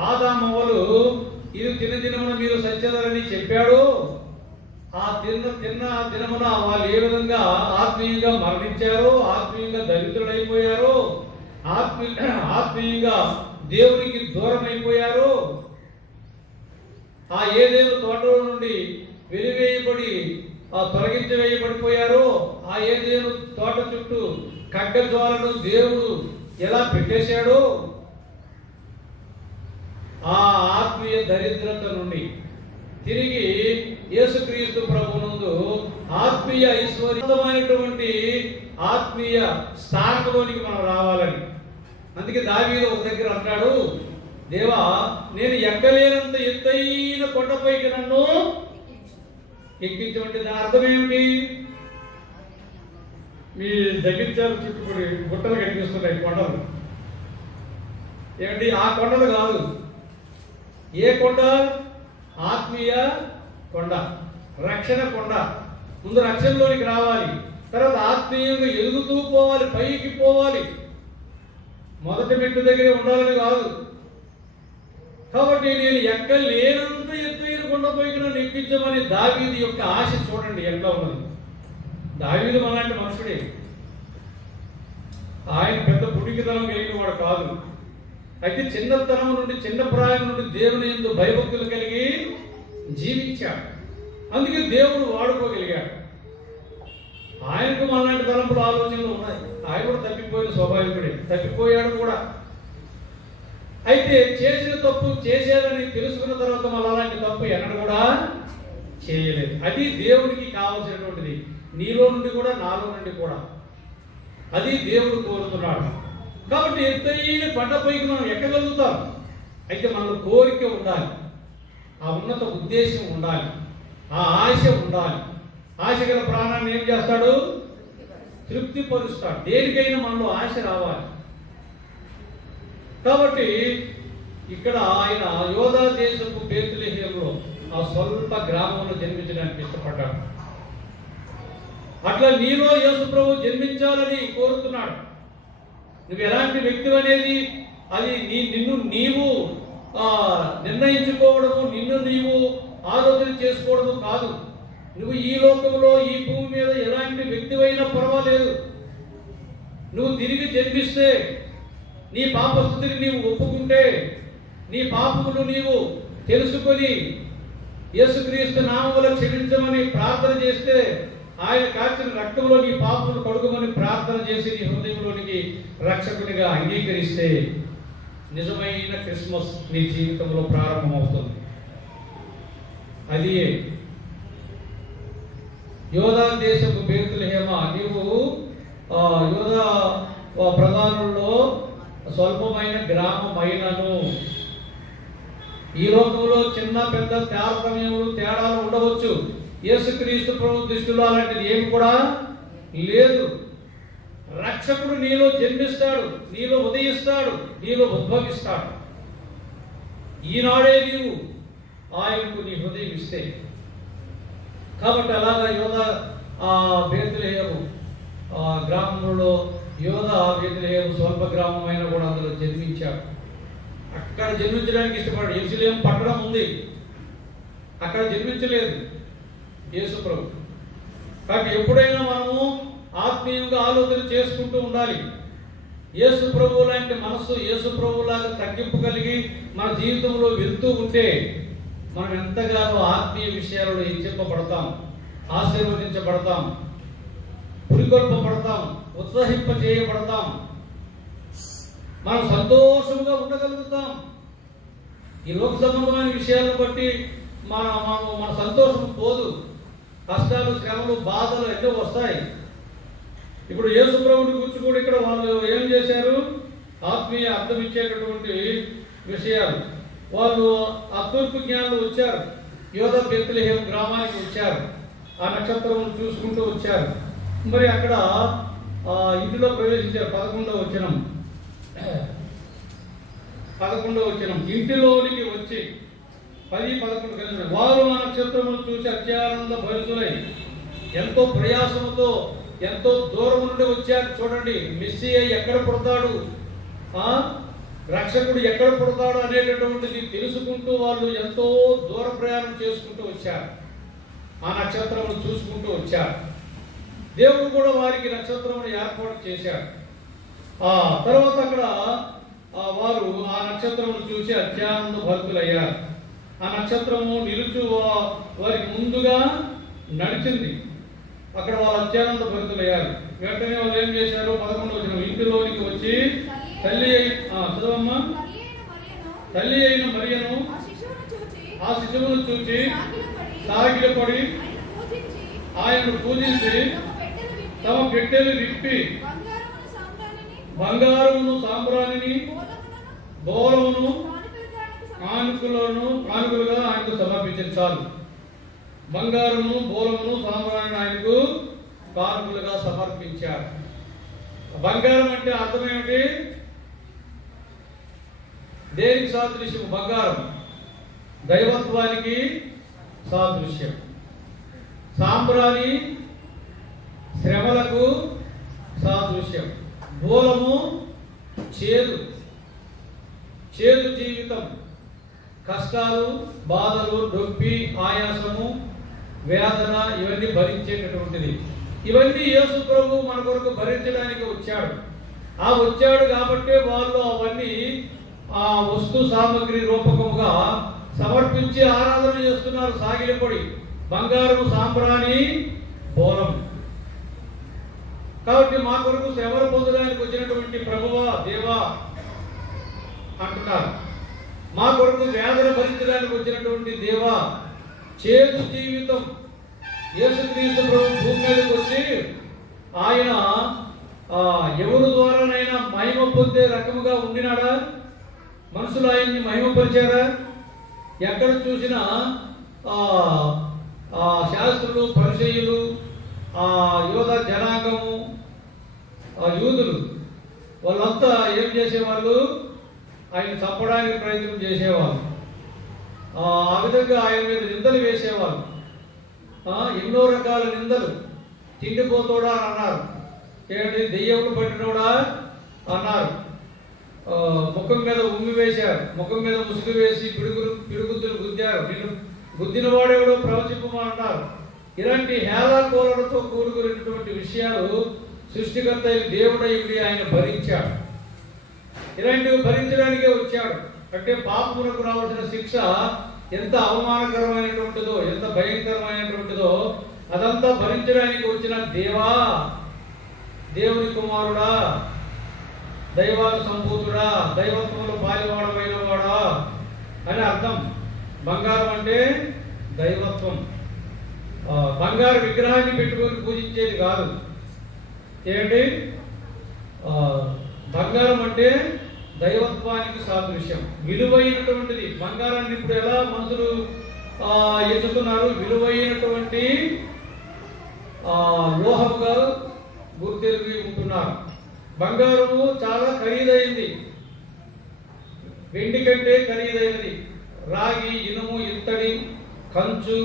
ఆదామవ్వలు ఇది దినమున మీరు సత్యదరని చెప్పాడో, ఆ తిన్న దినమున వాళ్ళు ఏ విధంగా ఆత్మీయంగా మరణించారో, ఆత్మీయంగా దరిద్రులైపోయారో, ఆత్మీయంగా దేవునికి దూరం అయిపోయారో, ఆ ఏదేను తోటలో నుండి వెలివేయబడి తొలగించి వేయబడిపోయారో, ఆ ఏదేను తోట చుట్టూ ఖడ్గజ్వాలను దేవుడు ఎలా పెట్టేశాడో, ఆ ఆత్మీయ దరిద్రత నుండి తిరిగి యేసుక్రీస్తు ప్రభువునందు ఆత్మీయ ఐశ్వర్యమైనటువంటి ఆత్మీయ స్థానంలోనికి మనం రావాలని. అందుకే దావీదు ఒక దగ్గర అంటాడు, దేవా నేను ఎక్కలేనంత ఎత్తైన కొండపైకి నన్ను ఎక్కించమంటే దాని అర్థం ఏమిటి? మీ జగిత్యాల చుట్టుపడి గుట్టలు కనిపిస్తున్నాయి, కొండలు. ఏమిటి? ఆ కొండలు కాదు. ఏ కొండ? ఆత్మీయ కొండ, రక్షణ కొండ. ముందు రక్షణలోనికి రావాలి, తర్వాత ఆత్మీయంగా ఎదుగుతూ పోవాలి, పైకి పోవాలి. మొదటి మెట్టు దగ్గరే ఉండాలని కాదు. కాబట్టి నేను ఎక్కలేనంత ఎత్తైన కొండపైకి నన్ను ఎక్కించమని దావీదు యొక్క ఆశ చూడండి ఎట్లా ఉన్నది. దావీదు అలాంటి మనుషుడే. ఆయన పెద్ద పుడికితనం కలిగిన వాడు కాదు. అయితే చిన్నతనం నుండి, చిన్న ప్రాయం నుండి దేవుని యందు భయభక్తులు కలిగి జీవించాడు. అందుకే దేవుడు వాడుకోగలిగాడు. ఆయనకు అలాంటి తలంపులు, ఆలోచనలు ఉన్నాయి. ఆయన కూడా తప్పిపోయిన స్వాభావికుడే, తప్పిపోయాడు కూడా. అయితే చేసిన తప్పు చేసేదని తెలుసుకున్న తర్వాత మళ్ళీ అలాంటి తప్పు ఎన్నడూ కూడా చేయలేదు. అది దేవునికి కావలసినటువంటిది, నీలో నుండి కూడా, నాలో నుండి కూడా. అది దేవుడు కోరుతున్నాడు. కాబట్టి ఎత్తైన కొండపైకి మనం ఎక్కగలుగుతాం. అయితే మనలో కోరిక ఉండాలి, ఆ ఉన్నత ఉద్దేశం ఉండాలి, ఆ ఆశ ఉండాలి. ఆశ గల ప్రాణాన్ని ఏం చేస్తాడు? తృప్తిపరుస్తాడు. దేనికైనా మనలో ఆశ రావాలి. కాబట్టి ఇక్కడ ఆయన యోధా దేశపు బేత్లెహేములో ఆ స్వల్ప గ్రామంలో జన్మించడానికి ఇష్టపడ్డాడు. అట్లా నీలో యేసు ప్రభు జన్మించాలని కోరుతున్నాడు. నువ్వు ఎలాంటి వ్యక్తి అనేది అది నిన్ను నీవు నిర్ణయించుకోవడము, నిన్ను నీవు ఆలోచన చేసుకోవడము కాదు. నువ్వు ఈ లోకంలో, ఈ భూమి మీద ఎలాంటి వ్యక్తివైనా పర్వాలేదు. నువ్వు తిరిగి జన్మిస్తే, నీ పాపస్థితిని నీవు ఒప్పుకుంటే, నీ పాపములు నీవు తెలుసుకొని యేసుక్రీస్తు నామములో క్షమించమని ప్రార్థన చేస్తే, ఆయన కాచిన రక్తంలో నీ పాపములు కడుగుమని ప్రార్థన చేసి నీ హృదయంలోనికి రక్షకునిగా అంగీకరిస్తే నిజమైన క్రిస్మస్ నీ జీవితంలో ప్రారంభమవుతుంది. అది యోధా దేశపు బేత్లెహేమ, నీవు యోధా ప్రధానుల్లో స్వల్పమైన గ్రామమైనను. ఈ లోకంలో చిన్న పెద్ద తారతమ్యములు, తేడాలు ఉండవచ్చు. యేసుక్రీస్తు ప్రభు దృష్టిలో అలాంటిది ఏమి కూడా లేదు. రక్షకుడు నీలో జన్మిస్తాడు, నీలో ఉదయిస్తాడు, నీలో ఉద్భవిస్తాడు. ఈనాడే నీవు ఆయనకు నీ హృదయం ఇస్తే. కాబట్టి అలాగా యోధ బేత్లెహేము గ్రామంలో యోధ బేత్లెహేము స్వల్ప గ్రామం అయినా కూడా అందులో జన్మించాడు. అక్కడ జన్మించడానికి ఇష్టపడాడు. యెరూషలేము పట్టణం ఉంది, అక్కడ జన్మించలేదు యేసు ప్రభు. కాబట్టి ఎప్పుడైనా మనము ఆత్మీయంగా ఆలోచన చేసుకుంటూ ఉండాలి. యేసు ప్రభు లాంటి మనస్సు, యేసు ప్రభులాగా తగ్గింపు కలిగి మన జీవితంలో వెళ్తూ ఉంటే మనం ఎంతగానో ఆత్మీయ విషయాలలో హెచ్చింపబడతాం, ఆశీర్వదించబడతాం, పురికొల్పబడతాం, ఉత్సాహింప చేయబడతాం, మనం సంతోషంగా ఉండగలుగుతాం. ఈ లోక సంబంధమైన విషయాలను బట్టి మన సంతోషం పోదు. కష్టాలు, శ్రమలు, బాధలు ఎన్నో వస్తాయి. ఇప్పుడు యేసు ప్రభువుని గురించి కూడా ఇక్కడ వాళ్ళు ఏం చేశారు? ఆత్మీయ అర్థం ఇచ్చేటటువంటి విషయాలు. వాళ్ళు ఆ తూర్పు జ్ఞానులు వచ్చారు, యోధ బేత్లెహేము గ్రామానికి వచ్చారు, ఆ నక్షత్రం చూసుకుంటూ వచ్చారు. మరి అక్కడ ఇంటిలో ప్రవేశించారు. 11వ వచనం ఇంటిలోనికి వచ్చి 10-11 కలిసి వారు ఆ నక్షత్రమును చూసి అత్యానంద భరితులై ఎంతో ప్రయాసముతో ఎంతో దూరం నుండి వచ్చారు. చూడండి, మెస్సీయా ఎక్కడ పుడతాడు, రక్షకుడు ఎక్కడ పుడతాడు అనేటటువంటిది తెలుసుకుంటూ వాళ్ళు ఎంతో దూర ప్రయాణం చేసుకుంటూ వచ్చారు. ఆ నక్షత్రమును చూసుకుంటూ వచ్చారు. దేవుడు కూడా వారికి నక్షత్రమును ఏర్పాటు చేశాడు. తర్వాత అక్కడ వారు ఆ నక్షత్రమును చూసి అత్యానంద భక్తులయ్యారు. ఆ నక్షత్రము నిలుచు వారికి ముందుగా నడిచింది. అక్కడ వాళ్ళు అత్యానంద భక్తులయ్యారు. వెంటనే వాళ్ళు ఏం చేశారు? 11వ వచనం ఇంటిలోనికి వచ్చి తల్లి అయిన మరియను ఆ శిశువును చూచి సాగిలపడి ఆయనను పూజించి తమ పెట్టెలు విప్పి బంగారమును సాంబ్రాణిని బోలమును కానుకలుగా ఆయనకు సమర్పించాలి. బంగారమును బోలమును సాంబ్రాణిని ఆయనకు కానుకలుగా సమర్పించారు. బంగారం అంటే అర్థం ఏమిటి? దేనికి సాదృశ్యం? బంగారం దైవత్వానికి సాదృశ్యం. సాంబ్రాణి శ్రమలకు సాదృశ్యం. బోలము చేదు జీవితం, కష్టాలు, బాధలు, నొప్పి, ఆయాసము, వేదన ఇవన్నీ భరించేటటువంటిది. ఇవన్నీ యేసు ప్రభు మన కొరకు భరించడానికి వచ్చాడు. వచ్చాడు కాబట్టి వాళ్ళు అవన్నీ వస్తు సామగ్రి రూపకముగా సమర్పించి ఆరాధన చేస్తున్నారు. సాగిలపడి బంగారము, సాంబ్రాణి, బోలం. కాబట్టి మా కొరకు శ్రమలు పొందడానికి వచ్చినటువంటి ప్రభువా, దేవా అంటున్నారు. మా కొరకు వేదన భరించడానికి వచ్చినటువంటి దేవా, చేదు జీవితం. యేసుక్రీస్తు ప్రభు భూమి మీదకి వచ్చి ఆయన ఎవరి ద్వారానైనా మహిమ పొందే రకముగా ఉండినాడా? మనుషులు ఆయన్ని మహిమపరిచారా? ఎక్కడ చూసినా శాస్త్రులు, పరిసయ్యులు, యోధ జనాంగము, యూదులు వాళ్ళంతా ఏం చేసేవాళ్ళు? ఆయన చంపడానికి ప్రయత్నం చేసేవాళ్ళు. ఆ విధంగా ఆయన మీద నిందలు వేసేవాళ్ళు. ఎన్నో రకాల నిందలు. తిండిపోతోడా అని అన్నారు, ఏంటి దెయ్యములు పట్టినోడా అన్నారు. ముఖం మీద ఉమ్మి వేశారు, ముఖం మీద ముసుగు వేసి పిడుగుద్దులు గుద్దారు. నిన్ను గుద్దిన వాడెవడో ప్రవచింపమన్నారు. ఇలాంటి హేళాకోలతో కూడుకున్నటువంటి విషయాలు సృష్టికర్త దేవుడైడి ఆయన భరించాడు. ఇలాంటివి భరించడానికే వచ్చాడు. అంటే పాపమునకు రావాల్సిన శిక్ష ఎంత అవమానకరమైనటువంటిదో, ఎంత భయంకరమైనటువంటిదో అదంతా భరించడానికి వచ్చిన దేవా, దేవుని కుమారుడా, దైవాను సంభూతుడా, దైవత్వంలో పాలివాడమైన వాడా అని అర్థం. బంగారం అంటే దైవత్వం. బంగారు విగ్రహాన్ని పెట్టుకొని పూజించేది కాదు. ఏంటి? బంగారం అంటే దైవత్వానికి సాదృశ్యం, విలువైనటువంటిది. బంగారాన్ని ఇప్పుడు ఎలా మనుషులు ఎంచుతున్నారు? విలువైనటువంటి లోహముగా గుర్తెరిగి ఉంటున్నారు. బంగారము చాలా ఖరీదైంది, వెండి కంటే ఖరీదైనది. రాగి, ఇనుము, ఇత్తడి, కంచు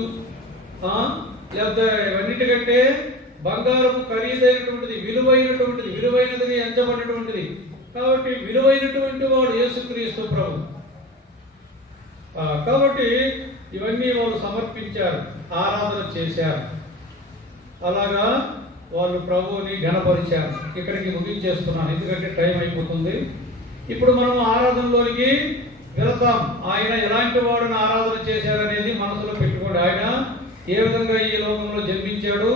లేదా ఇవన్నిటికంటే బంగారము ఖరీదైనటువంటిది, విలువైనదిగా ఎంచబడినటువంటిది. కాబట్టి విలువైనటువంటి వాడు యేసుక్రీస్తు ప్రభు. కాబట్టి ఇవన్నీ వాళ్ళు సమర్పించారు, ఆరాధన చేశారు. అలాగా వాళ్ళు ప్రభువుని ఘనపరిచారు. ఇక్కడికి ముగించేస్తున్నాను, ఎందుకంటే టైం అయిపోతుంది. ఇప్పుడు మనం ఆరాధనలోనికి వెళతాం. ఆయన ఎలాంటి వాడిని ఆరాధన చేశారనేది మనసులో పెట్టుకోండి. ఆయన ఏ విధంగా ఈ లోకంలో జన్మించాడు,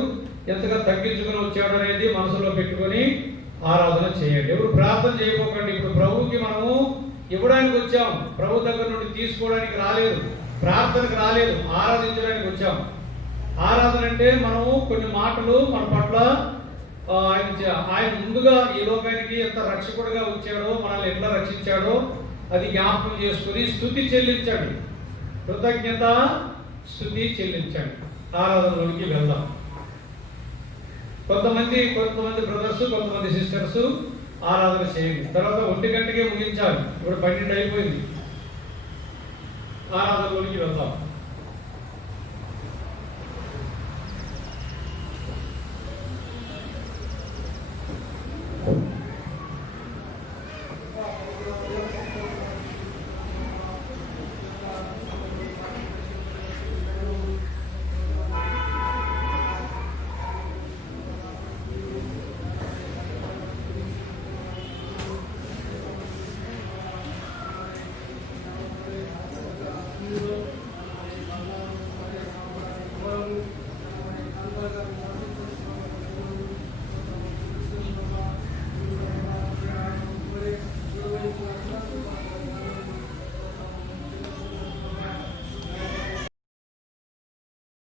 ఎంతగా తగ్గించుకుని వచ్చాడు అనేది మనసులో పెట్టుకొని ఆరాధన చేయండి. ఎవరు ప్రార్థన చేయకపోకండి. ఇప్పుడు ప్రభువుకి మనము ఇవ్వడానికి వచ్చాం, ప్రభు దగ్గర నుండి తీసుకోవడానికి రాలేదు, ప్రార్థనకు రాలేదు, ఆరాధించడానికి వచ్చాం. ఆరాధన అంటే మనము కొన్ని మాటలు మన పట్ల ఆయన ముందుగా ఈ లోకానికి ఎంత రక్షకుడుగా వచ్చాడో, మనల్ని ఎట్లా రక్షించాడో అది జ్ఞాపకం చేసుకుని స్తుతి చెల్లించండి, కృతజ్ఞత స్తుతి చెల్లించండి. ఆరాధనలోనికి వెళ్దాం. కొంతమంది బ్రదర్స్, కొంతమంది సిస్టర్స్ ఆరాధన చేయండి. తర్వాత 1 గంటకే ముగించాలి. ఇప్పుడు 12 అయిపోయింది. ఆరాధనలోనికి వెళ్దాం.